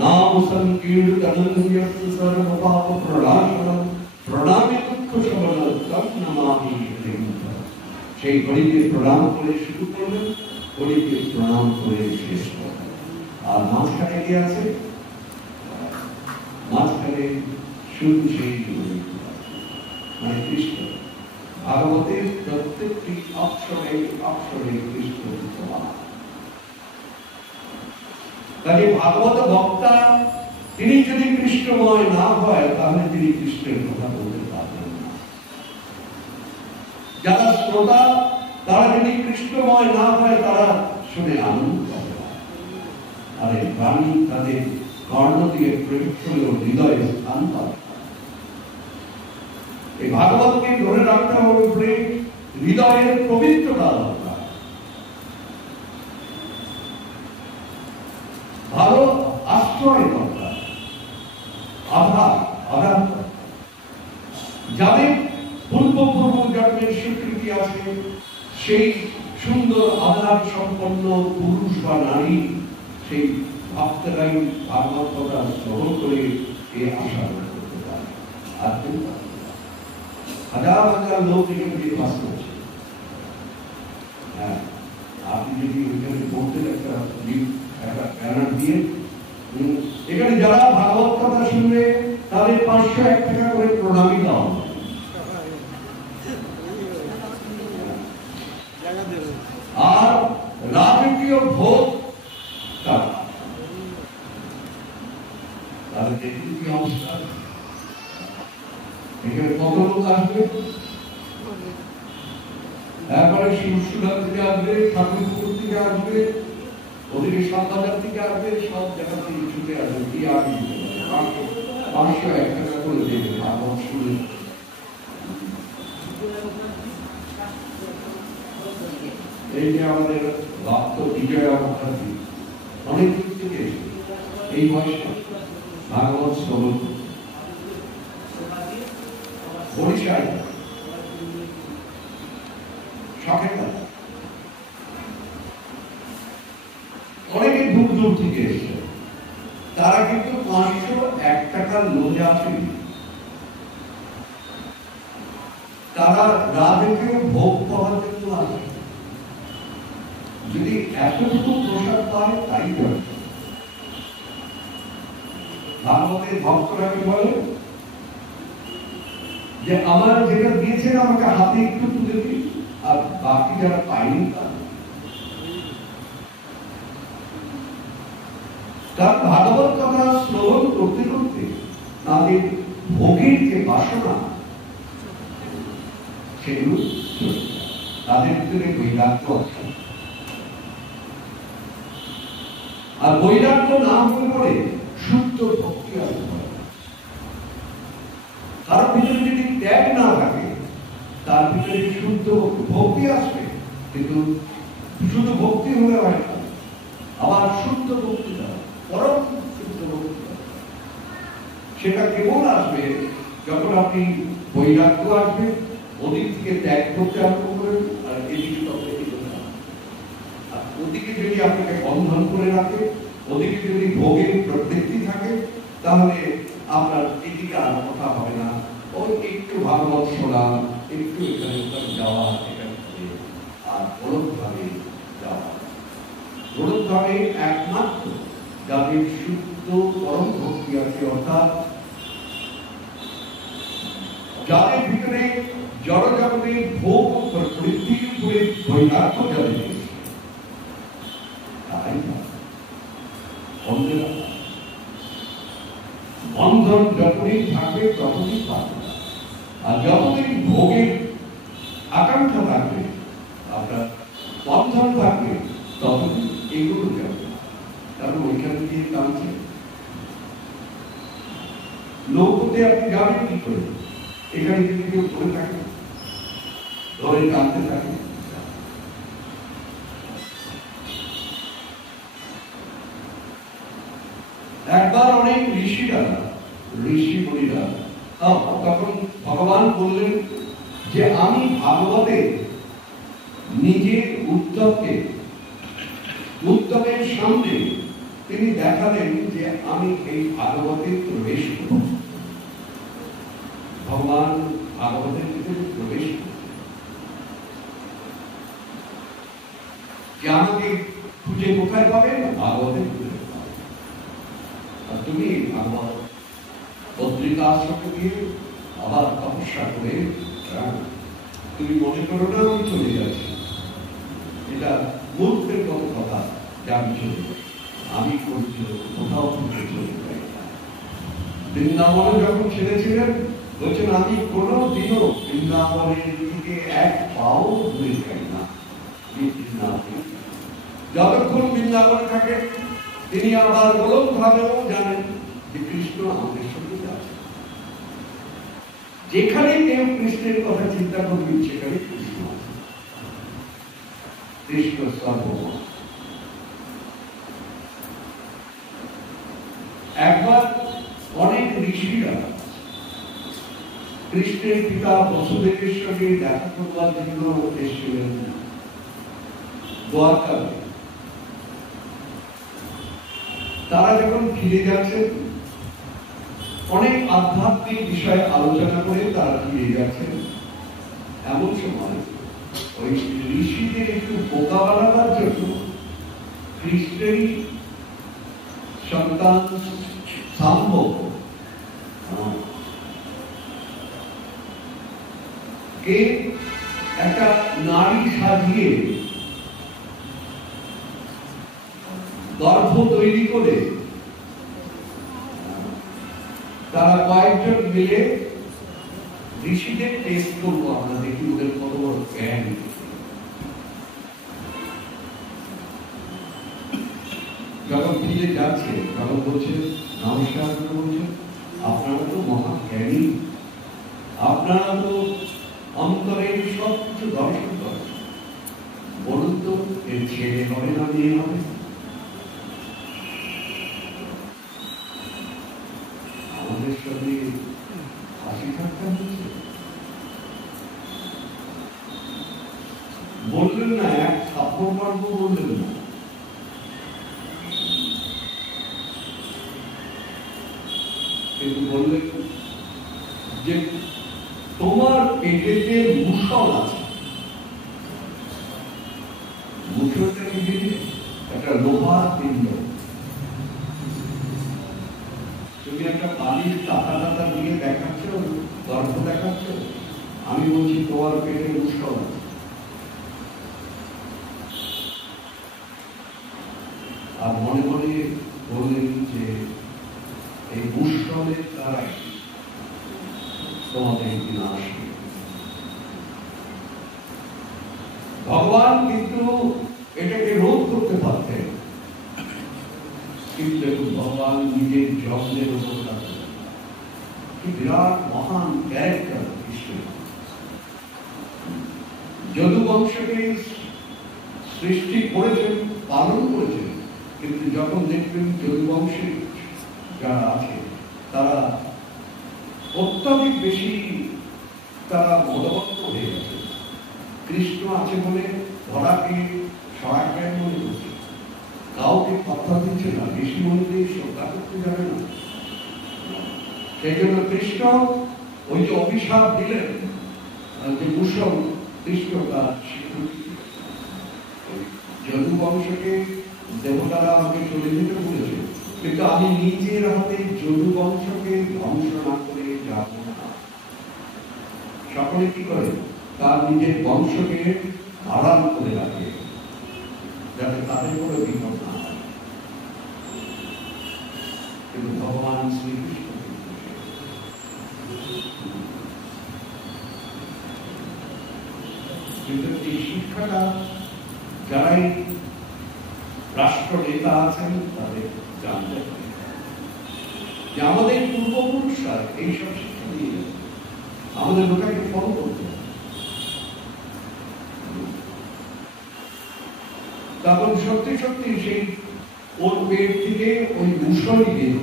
নাম সংকীর্তনং যস্য সর্বপাপ প্রণাশনম প্রণামে দুঃখ শমনম তং নমামি হরিম। সেই হরিকে প্রণাম করে শুরু করবেন, হরিকে প্রণাম করে শেষ করবেন। আর মাঝখানে কি আছে? মাঝখানে শুধু সেই মানে কৃষ্ণ। ভাগবতের প্রত্যেকটি অক্ষরে অক্ষরে কৃষ্ণ বিদ্যমান। কাজে ভাগবত বক্তা তিনি যদি কৃষ্ণময় না হয় তাহলে তিনি কৃষ্ণের কথা বলতে পারবেন না। যারা শ্রোতা তারা যদি কৃষ্ণময় না হয় তারা শুনে আনন্দ পাবে না। আর এই বাণী তাদের কর্ণ দিয়ে প্রয়োগ করলেও হৃদয়ে স্থান পাবে। এই ভাগবতকে ধরে রাখতে হবে হৃদয়ের পবিত্রতা দরকার। ভালো আশ্রয় দরকার, আধার। যাদের পূর্ব জন্মের স্বীকৃতি আছে সেই সুন্দর আধার সম্পন্ন পুরুষ বা নারী সেই ভক্তরাই ভাগবত কথা শ্রবণ করে এ আশা করতে পারে। আর হাজার হাজার লোক এখানে বাস করছে। হ্যাঁ, আপনি যদি ওইখানে বলতে একটা ব্যানার দিয়ে এখানে যারা ভাগবত কথা শুনবে তাদের 501 টাকা করে প্রণামী দেওয়া হবে। আর রাজকীয় ভোগ তাদের দেখুন কি অবস্থা। এখানে কত লোক আসবে? একবারে শিবসুরা থেকে আসবে, ঠাকুরপুর থেকে আসবে, ওদিকে সাতবাজার থেকে আসবে, সব জায়গা থেকে ছুটে আসবে। কি আসবে 501 টাকা করে দেবে ভাগবত শুনে। এই যে আমাদের ভক্ত বিজয়া মুখার্জি অনেক দূর থেকে এই বয়সে ভাগবত শ্রবণ বরিশাল শখের কথা। অনেকে দূর দূর থেকে এসছে, তারা কিন্তু 501 টাকার লোভে আসেনি। তারা রাজকীয় ভোগ পাওয়ার জন্য আসে। যদি এতটুকু প্রসাদ পায় তাই ভাগবতের ভক্তরা কি বলে যে আমার যেটা দিয়েছেন আমাকে হাতে একটু তুলে দিন, আর বাকি যারা পায়নি তার ভাগবত কথা শ্রবণ করতে করতে তাদের ভোগের যে বাসনা সেগুলো তাদের ভিতরে বৈরাগ্য আছে। আর বৈরাগ্য না হলে পরে শুদ্ধ ভক্তি আসবে। তার ভিতরে যদি ত্যাগ না থাকে তার ভিতরে শুদ্ধ ভক্তি আসবে, কিন্তু শুধু ভক্তি হলে হয় না, আবার শুদ্ধ ভক্তি পরম শুদ্ধ ভক্তি সেটা কেবল আসবে যখন আপনি বৈরাগ্য আসবে, ওদিক থেকে ত্যাগ করতে আরম্ভ করেন, আর এদিকে আর ওদিকে যদি আপনাকে বন্ধন করে রাখে, ওদিকে যদি ভোগের প্রবৃত্তি থাকে, তাহলে আপনার এদিকে আর কথা হবে না। ওই একটু ভাগবত শোনা, একটু এখানে ওখানে যাওয়া, এখানে আর গলতভাবে যাওয়া। গলতভাবে একমাত্র যাদের শুদ্ধ পরম ভক্তি আছে, অর্থাৎ যাদের ভিতরে জড়জগতের ভোগ প্রবৃত্তির উপরে বৈরাগ্য যাদের তারাই বন্ধন যখনই থাকবে তখনই পাবে, আর যতদিন ভোগের আকাঙ্ক্ষা থাকবে, আপনার বন্ধন থাকবে, ততদিন এগুলো যাবে। কারণ ওইখানে দিয়ে টানছে নৌকোতে আপনি যাবেন কি করে? এখানে যদি কেউ ধরে থাকে, ধরে টানতে থাকে, একবার অনেক ঋষি মুনিরা তখন ভগবান বললেন যে আমি ভাগবতে নিজের উদ্যোগের সামনে তিনি দেখালেন যে আমি এই ভাগবতে প্রবেশ করব। ভগবান ভাগবতের ভিতরে প্রবেশ করব, যে আমাকে খুঁজে কোথায় পাবে? ভাগবতের ভিতরে। তুমি ভাগবত পত্রিকা আশ্রমে গিয়ে আবার তপস্যা করে তুমি মনে করো না আমি চলে যাচ্ছি, এটা মুহূর্তের মতো কথা যে আমি চলে যাই, আমি কোথাও থেকে চলে যাই না। বৃন্দাবনে যখন ছেড়েছিলেন বলছেন আমি কোনো দিনও বৃন্দাবনের দিকে এক পাও দূরে যাই না। যতক্ষণ বৃন্দাবনে থাকে তিনি আবার গোলক ভাবেও জানেন যে কৃষ্ণ আমাদের সঙ্গে আছে। যেখানে কেউ কৃষ্ণের কথা চিন্তা করবেন সেখানে কৃষ্ণ আছে। কৃষ্ণ সর্বময়। একবার অনেক ঋষিরা কৃষ্ণের পিতা বসুদেবের সঙ্গে দেখা করবার জন্য এসেছিলেন দ্বারকাতে। তারা যখন ফিরে যাচ্ছেন, অনেক আধ্যাত্মিক বিষয়ে আলোচনা করে তারা ফিরে যাচ্ছেন, এমন সময় ওই ঋষিদের একটু বোকা বানাবার জন্য কৃষ্ণেরই সন্তান সাম্ব কে একটা নারী সাজিয়ে গর্ভ তৈরি করে তারা কয়েকজন মিলে ঋষিদের টেস্ট করবো, আমরা দেখি ওদের কত বড় জ্ঞান। যখন ফিরে যাচ্ছে তখন বলছে নমস্কার, বলছে আপনারা তো মহা জ্ঞানী, আপনারা তো অন্তরের সব কিছু দর্শন করেন, বলুন তো এর ছেলে হবে না মেয়ে হবে? আমাদের সঙ্গে হাসি ঠাট্টা হচ্ছে। বললেন না, এক থাপ্পড় মারবো বললেন না, কিন্তু বললেন যে তোমার পেটেতে মুসল আছে। মুসলটা কি জিনিস? একটা লোহার পিণ্ড। তুমি একটা বালির টাকা দিয়ে দেখাচ্ছ, গর্ভ দেখাচ্ছ, আমি বলছি তোমার পেটে মুসল আছে। আর মনে মনে বললেন যে এই মুসলের দ্বারাই তোমাদের বিনাশ। ভগবান কিন্তু এটাকে রোধ করতে পারতেন, কিন্তু ভগবান নিজের যত্নের উপর রাখতেন। কি বিরাট মহান ক্যারেক্টার কৃষ্ণ। যদু বংশকে সৃষ্টি করেছেন, পালন করেছেন, কিন্তু যখন দেখবেন যদু বংশে যারা আছে তারা অত্যাধিক বেশি তারা মদবত্ত হয়ে গেছে। কৃষ্ণ আছে বলে ধরাকে সহায়কায় মনে করছে, কাউকে কথা দিচ্ছে না, ঋষি মন্দির শ্রদ্ধা করতে যাবে না। সেই জন্য কৃষ্ণ ওই যে অভিশাপ দিলেন যে মুসল, কৃষ্ণ তার স্বীকৃতি। যদু বংশকে দেবতারা আমাকে চলে যেতে বলেছে, কিন্তু আমি নিজের হাতে যদু বংশকে ধ্বংস না করে যাব না। সকলে কি করে? তার নিজের বংশকে আড়াল করে রাখে, যাতে তাদের কোনো বিপদ না হয়। কিন্তু ভগবান শ্রীকৃষ্ণ কিন্তু এই শিক্ষাটা যারাই রাষ্ট্র নেতা আছেন তাদের জানতে হবে যে আমাদের পূর্বপুরুষরা এইসব শিক্ষা দিয়ে আমাদের ওটাকে ফলো করতে হবে। তখন সত্যি সত্যি সেই ওর পেট থেকে ওই মুসল বের,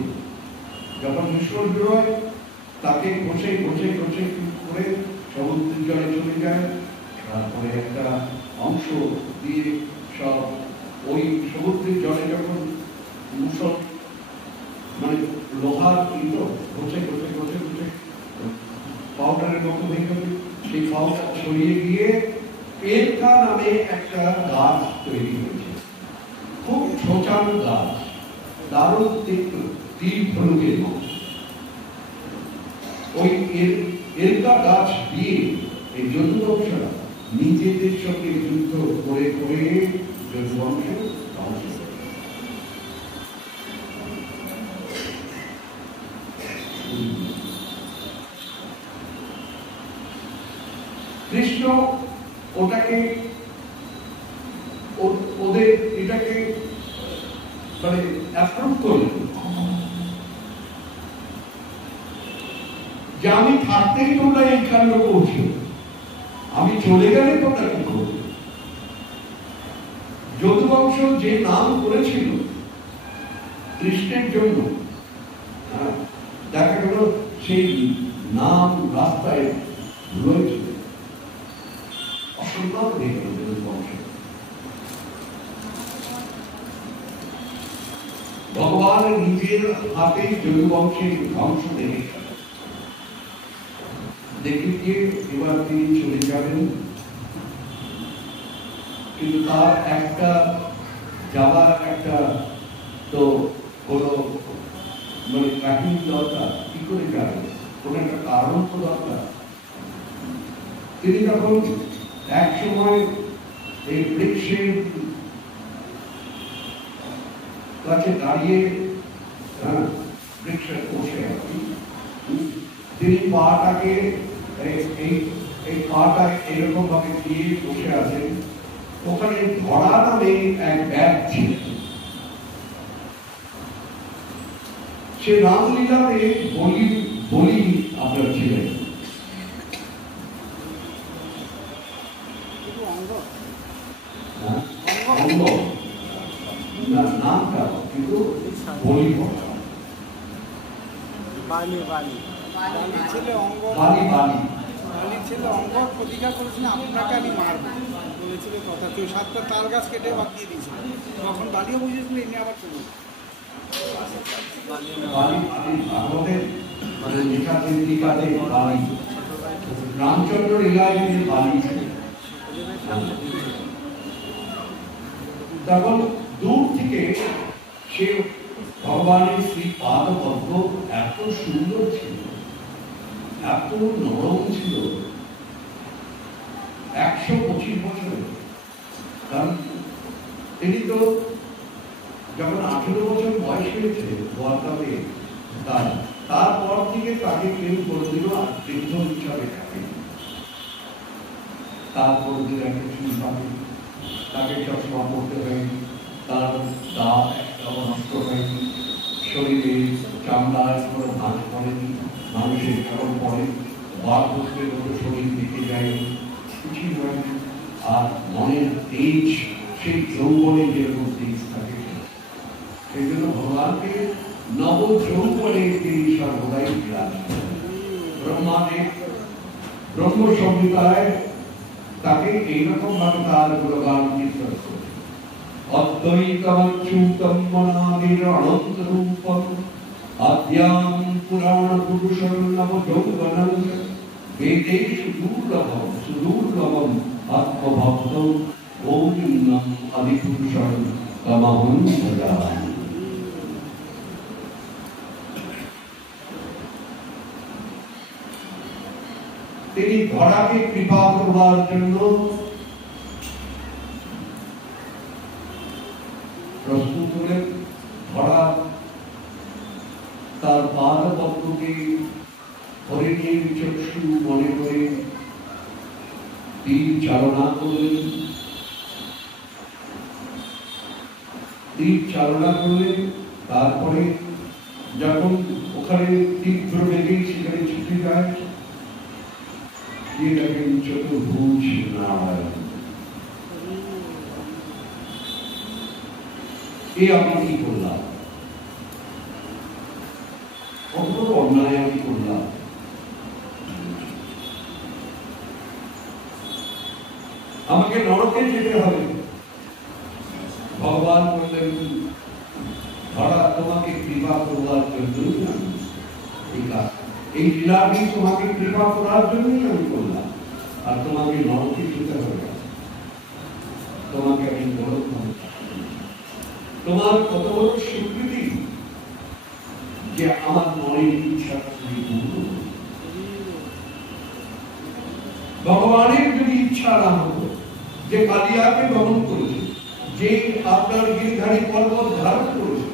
যখন মুসল বেরোয় তাকে ঘষে ঘষে ঘষে করে সমুদ্রের জলে চলে যায়। তারপরে একটা অংশ দিয়ে সব ওই সমুদ্রের জলে যখন মুসল মানে লোহার ইটো ঘষে ঘষে ঘষে ঘষে পাউডারের মতো হয়ে গেছে, সেই পাউডার ছড়িয়ে গিয়ে পেরকা নামে একটা গাছ তৈরি হয়েছে, খুব ছোটানো গাছ, দারুণ তীর ধনুকের মতো। ওই এলকা গাছ দিয়ে এই যদুবংশরা নিজেদের সঙ্গে যুদ্ধ করে করে যদুবংশ ধ্বংস করে। কৃষ্ণ ওটাকে ওদের এটাকে মানে অ্যাপ্রুভ করলেন যে আমি থাকতেই তোমরা এই কাণ্ড করছো, আমি চলে গেলে তোমরা কি করবে। যদুবংশ যে নাম করেছিল কৃষ্ণের জন্য, দেখা গেল সেই নাম রাস্তায় রয়েছে, অসম্ভব হয়ে গেল যদুবংশ। ভগবান নিজের হাতে যদুবংশের ধ্বংস দেখে গিয়ে এবার তিনি চলে যাবেন, কিন্তু তার একটা যাওয়ার একটা তো কোনো মানে কাহিনী দরকার, কি করে যাবে, কোন একটা কারণ তো দরকার। তিনি তখন এক সময় এই বৃক্ষের কাছে দাঁড়িয়ে বৃক্ষে বসে আছেন, তিনি পাটাকে এই পাটা এরকম ভাবে দিয়ে বসে আছেন। ওখানে ধরা নামে এক ব্যাগ ছিল, সে রামলীলাতে বলি আপনার ছিলেন অঙ্গ না, নামটা কিন্তু বলি ছেলে অঙ্গ প্রতিজ্ঞা করেছিল আপনাকে আমি মারবো বলেছিল, কথা কেউ 7টা তাল গাছ কেটে বাদ দিয়ে দিয়েছিল, তখন বালিও বুঝেছিল এনে আবার চলুন রামচন্দ্র লীলায় বালি। তখন দূর থেকে সে ভগবানের শ্রী পাদপদ্ম এত সুন্দর ছিল, এত নরম ছিল, 125 বছরের। কারণ তিনি তো যখন 18 বছর বয়স হয়েছে ওয়ার্কাপে, তারপর থেকে তাকে কেউ কোনদিনও বৃদ্ধ হিসাবে থাকে, তারপর একটা চুল পাবে, তাকে চশমা পড়তে হয়নি, তার দাঁত একটাও নষ্ট হয়নি, শরীরে চামড়ায় কোনো ভাঁজ পড়েনি, মানুষের কারণ পড়ে বার্ধক্যের মতো শরীর দেখে যায়নি, কিছুই হয়নি। আর মনের তেজ, সেই যৌবনে যেরকম তেজ থাকে, সেই জন্য ভগবানকে নব যৌবনে তিনি সর্বদাই বিরাজ করেন। ব্রহ্মাদেব ব্রহ্ম সংহিতায় তাকে এইরকম ভাবে তার গুণগান কীর্তন করে, অদ্বৈতমচ্যুতম মনাদির অনন্ত রূপম আদ্যাম পুরাণ পুরুষং নব যৌবনং বেদেষু দুর্লভম সুদুর্লভম আত্মভক্তং গৌরীন্নম আদিপুরুষং তমহং ভজামি। তিনি ধরাকে কৃপা করবার জন্য প্রস্তুত হলেন। ধরা তার পাদপদ্মকে হরিণীর চক্ষু মনে করে তীর চালনা করলেন। তীর চালনা করলেন, তারপরে যখন ওখানে তীব্র বেগে সেখানে ছুটে যায়, চতুর্ভুজ নারায়ণ, এ আমি কি করলাম, কত অন্যায় আমি করলাম। আমাকে নরকে যেতে হবে। ভগবান বললেন, ধরা তোমাকে কৃপা করবার জন্য এই লীলাটি তোমাকে কৃপা করার জন্যই আমি করলাম, আর তোমাকে নরকে যেতে হবে। তোমাকে আমি বড় তোমার কত বড় স্বীকৃতি যে আমার মনের ইচ্ছা তুমি পূর্ণ। ইচ্ছা না হতো, যে কালিয়াকে দমন করেছে, যে আপনার গিরধারী পর্বত ধারণ করেছে,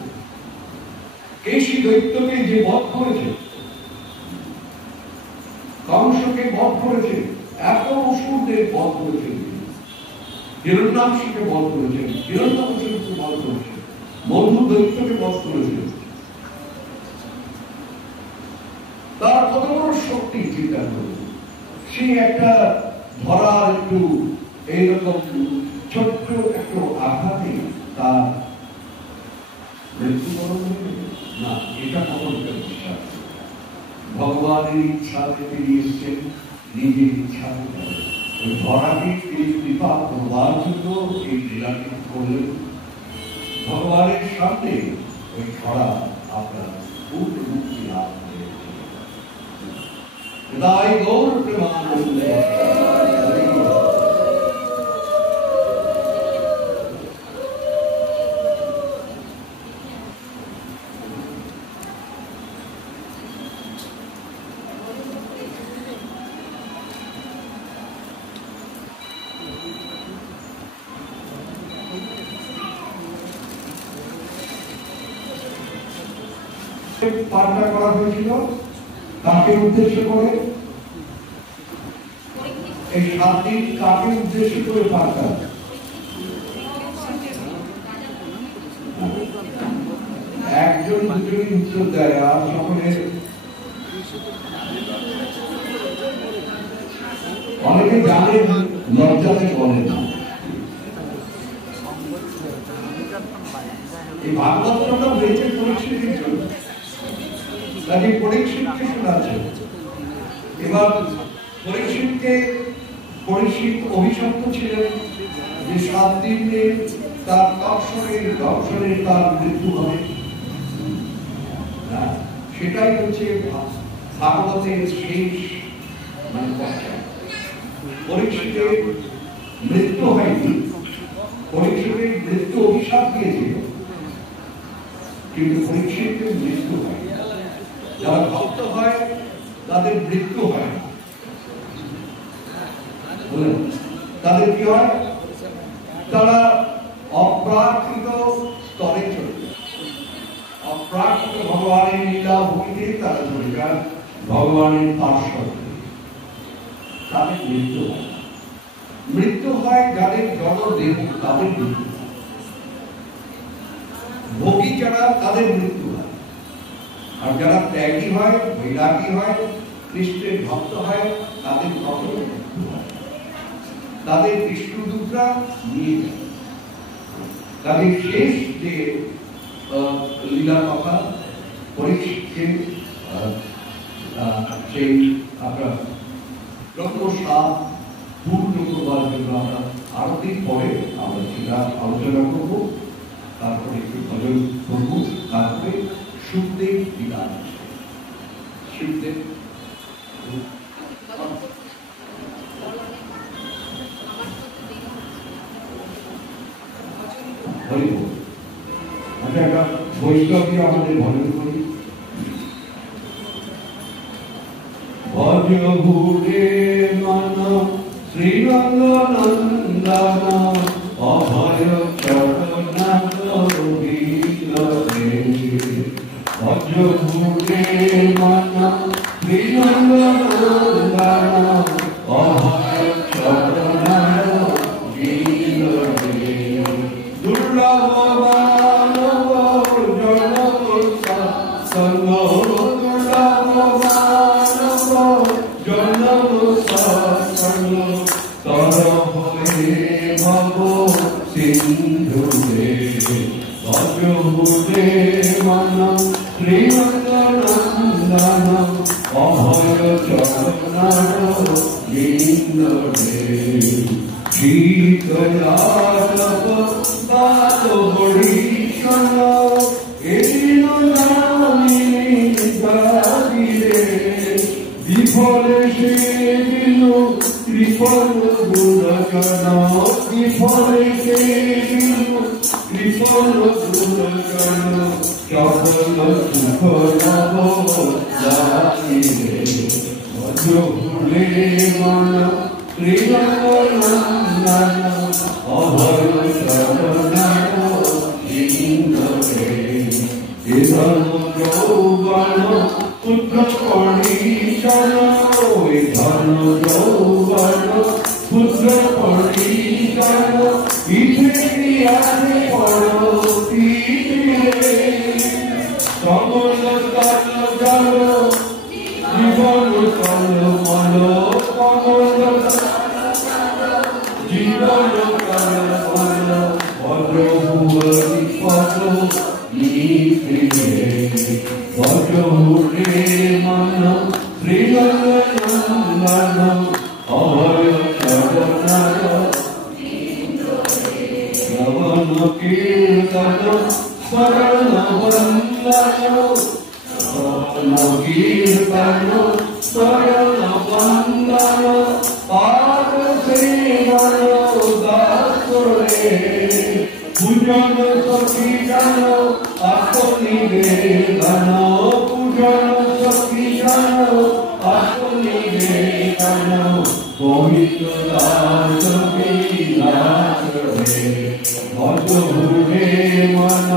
কেশী দৈত্যকে যে বধ করেছে, কংসকে বধ করেছে, এত অসুরদের বধ করেছেন, হিরণ্যাক্ষকে বধ করেছেন, হিরণ্যকশিপুকে বধ করেছেন, মধু দৈত্যকে বধ করেছেন। তার কত বড় শক্তি চিন্তা করুন। সে একটা ধরার একটু এইরকম ছোট্ট একটু আঘাতে তার মৃত্যুবরণ না, এটা কখন বিশ্বাস। ভগবানের ইচ্ছাতে তিনি এসছেন, নিজের ইচ্ছাতে ওই ধরাকে তিনি কৃপা করবার জন্য এই লীলাটি করলেন। ভগবানের সামনে ওই ধরা আপনার পূর্ণ মুক্তি লাভ করে। তাই গৌর প্রেমানন্দে পাল্টা করা হয়েছিল কাকে উদ্দেশ্য করে? এই 7 দিন কাকে উদ্দেশ্য করে পাল্টা? একজন দুজনই উত্তর দেয়, আর সকলের অনেকে জানেন, লজ্জাতে বলেন। এই ভাগবতটা হয়েছে পরীক্ষিতের জন্য, তাই পরীক্ষিতকে শোনাচ্ছে। এবার পরীক্ষিত অভিশপ্ত ছিলেন যে 7 দিনে তার দর্শনে তার মৃত্যু হবে। সেটাই হচ্ছে ভাগবতের শেষ মানে পরীক্ষিতের মৃত্যু হয়নি, পরীক্ষিতের মৃত্যু অভিশাপ দিয়েছিল, কিন্তু পরীক্ষিতের মৃত্যু হয়। যারা ভক্ত হয় তাদের মৃত্যু হয় না, তাদের কি হয়? তারা অপ্রাকৃত স্তরে চলে যায়, অপ্রাকৃত ভগবানের লীলা ভূমিতে তারা চলে যায়, ভগবানের পার্শ্ব। তাদের মৃত্যু হয় না। মৃত্যু হয় যাদের জড় দেহ, তাদের মৃত্যু হয়। ভোগী যারা, তাদের মৃত্যু হয়। আর যারা ত্যাগী হয়, বৈরাগী হয়, কৃষ্ণের ভক্ত হয়, তাদের কখনো মৃত্যু হয়। তাদের বিষ্ণুদূতরা নিয়ে যায়। তাদের শেষ যে লীলা কথা পরীক্ষিতকে সেই আপনার ব্রহ্মসাপ পূর্ণ করবার জন্য আমরা আরো দিন পরে আমরা সেটা আলোচনা করব। তারপরে একটু ভজন করব, তারপরে সুখদেব বিদায়। সুখদেব আচ্ছা, একটা বৈষ্ণবী আমাদের ভজন করি। ভজ ভূরে মন শ্রীরঙ্গনন্দন অভয় চরণ ভজ ভূরে মন শ্রীরঙ্গনন্দন অভয় চরণ দুর্লভ মানব জনম সঙ্গ, দুর্লভ মানব জনম সঙ্গ, তর হয়ে ভব সিন্ধুরে ভজ ভূরে মন শ্রীরঙ্গনন্দন অভয় চরণ ইন্দ্রে শীতলাতব বাত হরিশন এদিন জামিনী গাদিরে বিফলে সেদিন কৃপণ গুণজন, বিফলে সেদিন কৃপণ গুণজন সকল সুখ নব জাতিরে। ভজ ভূরে মন শ্রীরঙ্গনন্দন অভয় শরণায় ইন্দ্রে ধর্ম যৌবন পুত্র পরিজন ধর্ম যৌবন পুত্র পরিজন ইতিহাসে পড়তি কমল তল জল জীবন কল মল কমল জীবন কল মল ভদ্রভুবনি পদ নিপৃহে ভদ্রভুরে মন শ্রীরঙ্গনন্দন অভয় শরণায় শ্রবণ কীর্তন শরণ বন্দন শ্রবণ কীর্তন শরণ বন্দন পাদ সেবন দাসরে পূজন সখী জন আত্মনিবেদন পূজন সখী জন আত্মনিবেদন গোবিন্দ দাস বিরাজে ভদ্রভুরে মন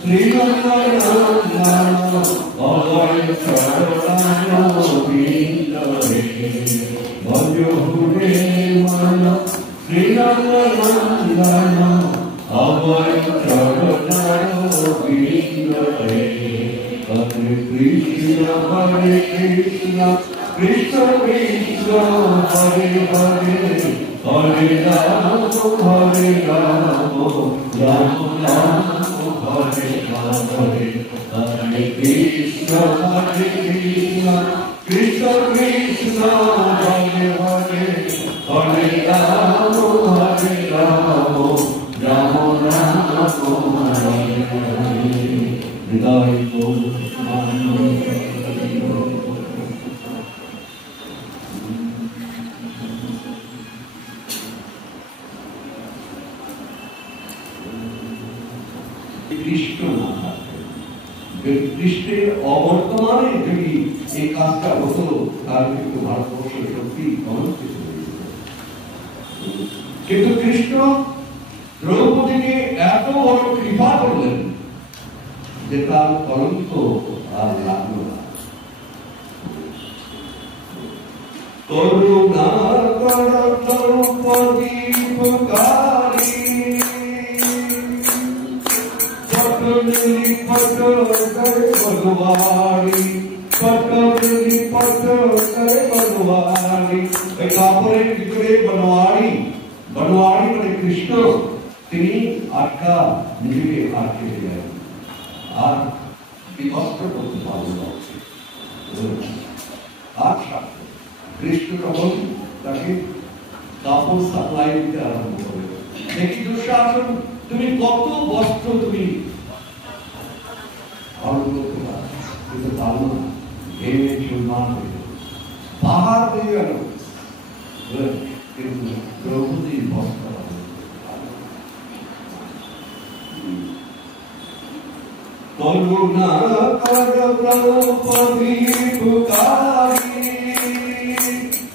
শ্রীরঙ্গনন্দন অভয় শরণায় গোবিন্দরে ভদ্রভুরে মন শ্রীরঙ্গনন্দন অভয় শরণায় গোবিন্দরে হরে কৃষ্ণ কৃষ্ণ কৃষ্ণ হরে হরে হরে রাম রাম রাম হরে হরে হরে কৃষ্ণ কৃষ্ণ কৃষ্ণ হরে হরে হরে রাম রাম রাম হরে হরে হৃদয় কৃষ্ণ না থাকে কৃষ্ণের অবর্তমানে যদি এই কাজটা হতো তাহলে কিন্তু ভারতবর্ষ সত্যি কলঙ্কিত হয়ে যেত। কিন্তু কৃষ্ণ দ্রৌপদীকে এত বড় কৃপা করলেন যে তার কলঙ্ক আর লাগলো না। করুণা কর দ্রৌপদী পুকারি बनवाड़ी बनवाड़ी মানে কৃষ্ণ তিনি আটকা নিজেকে আটকে দিলেন আর বিবস্ত্র করতে পারলেন আর কৃষ্ণ তখন তাকে কাপড় সাপ্লাই দিতে আরম্ভ করলেন। দেখি দুঃশাসন তুমি কত বস্ত্র তুমি কিন্তু পারল না, ঘেমে চুরমার হয়ে গেল, পাহাড় হয়ে গেল, কিন্তু দ্রৌপদীর বস্ত্র করুণা কর দ্রৌপদী পুকারি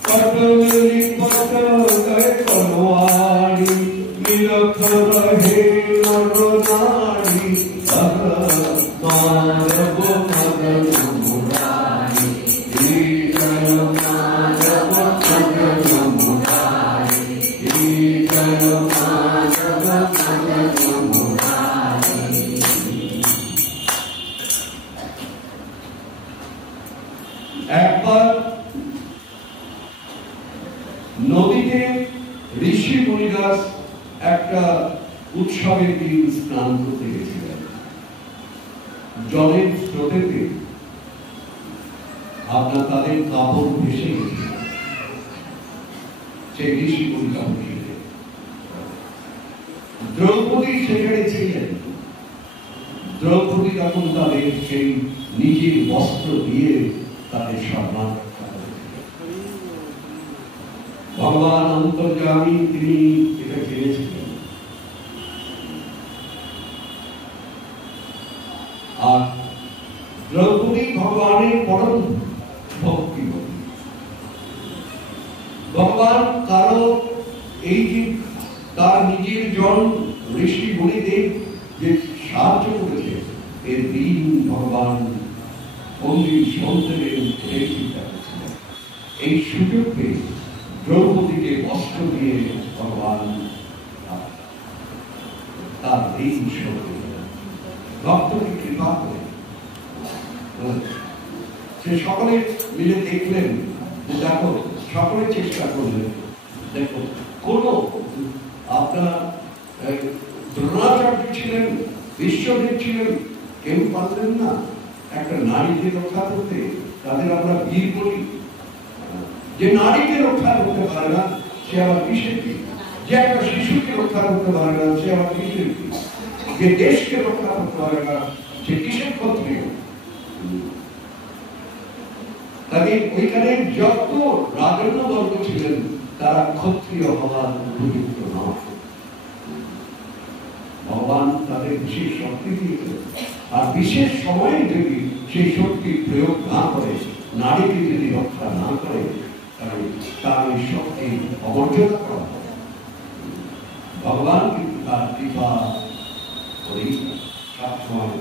পটলি পটলে করওয়ারি নিরখ রহে নরনারী মাধব মদন মুরারি জয় মাধব মদন মুরারি জয় মাধব মদন মুরারি। একবার নদীতে ঋষি মুনিদাস একটা উৎসবের দিন স্নান করতে গেছিলেন। জলের স্রোতেতে আপনার তাদের কাপড় ভেসে গেছিল সেই ঋষি মুনিদাস। দ্রৌপদী সেখানে ছিলেন। দ্রৌপদী তখন তাদের সেই নিজের বস্ত্র দিয়ে তাদের সম্মান রক্ষা করেছিলেন। ভগবান অন্তর্যামী তিনি এটা জেনেছিলেন। আর দ্রৌপদী ভগবানের পরম ভক্তি। ভগবান কারো এই যে তার নিজের জন ঋষি মুনিদের যে সাহায্য করেছে এর দিন ভগবান মন্দির সন্তানের এই চিন্তা করেছিলেন। এই সুযোগ পেয়ে দ্রৌপদীকে বস্ত্র দিয়ে ভগবান তার দিন ভক্তকে কৃপা করে সে সকলে মিলে দেখলেন যে দেখো সকলে চেষ্টা করলেন, দেখো কোন আপনার দ্রোণাচার্য ছিলেন, বিশ্বজিৎ ছিলেন, কেউ পারলেন না একটা নারীকে রক্ষা করতে। তাদের আমরা বীর বলি। যে নারীকে রক্ষা করতে পারে না সে আবার কিসের কি? যে একটা শিশুকে রক্ষা করতে পারে না সে আবার কিসের কি? যে দেশকে রক্ষা করতে পারে না সে কিসের ক্ষত্রিয়? তাদের ওইখানে যত রাজন্য বর্গ ছিলেন তারা ক্ষত্রিয় হওয়ার উপযুক্ত নয়। ভগবান তাদের বিশেষ শক্তি দিয়েছেন, আর বিশেষ সময়ে যদি সেই শক্তি প্রয়োগ না করে, নারীকে যদি রক্ষা না করে, তাহলে তার এই শক্তি অবর্জনা করা হবে। ভগবান কিন্তু তার কৃপা করেই সবসময়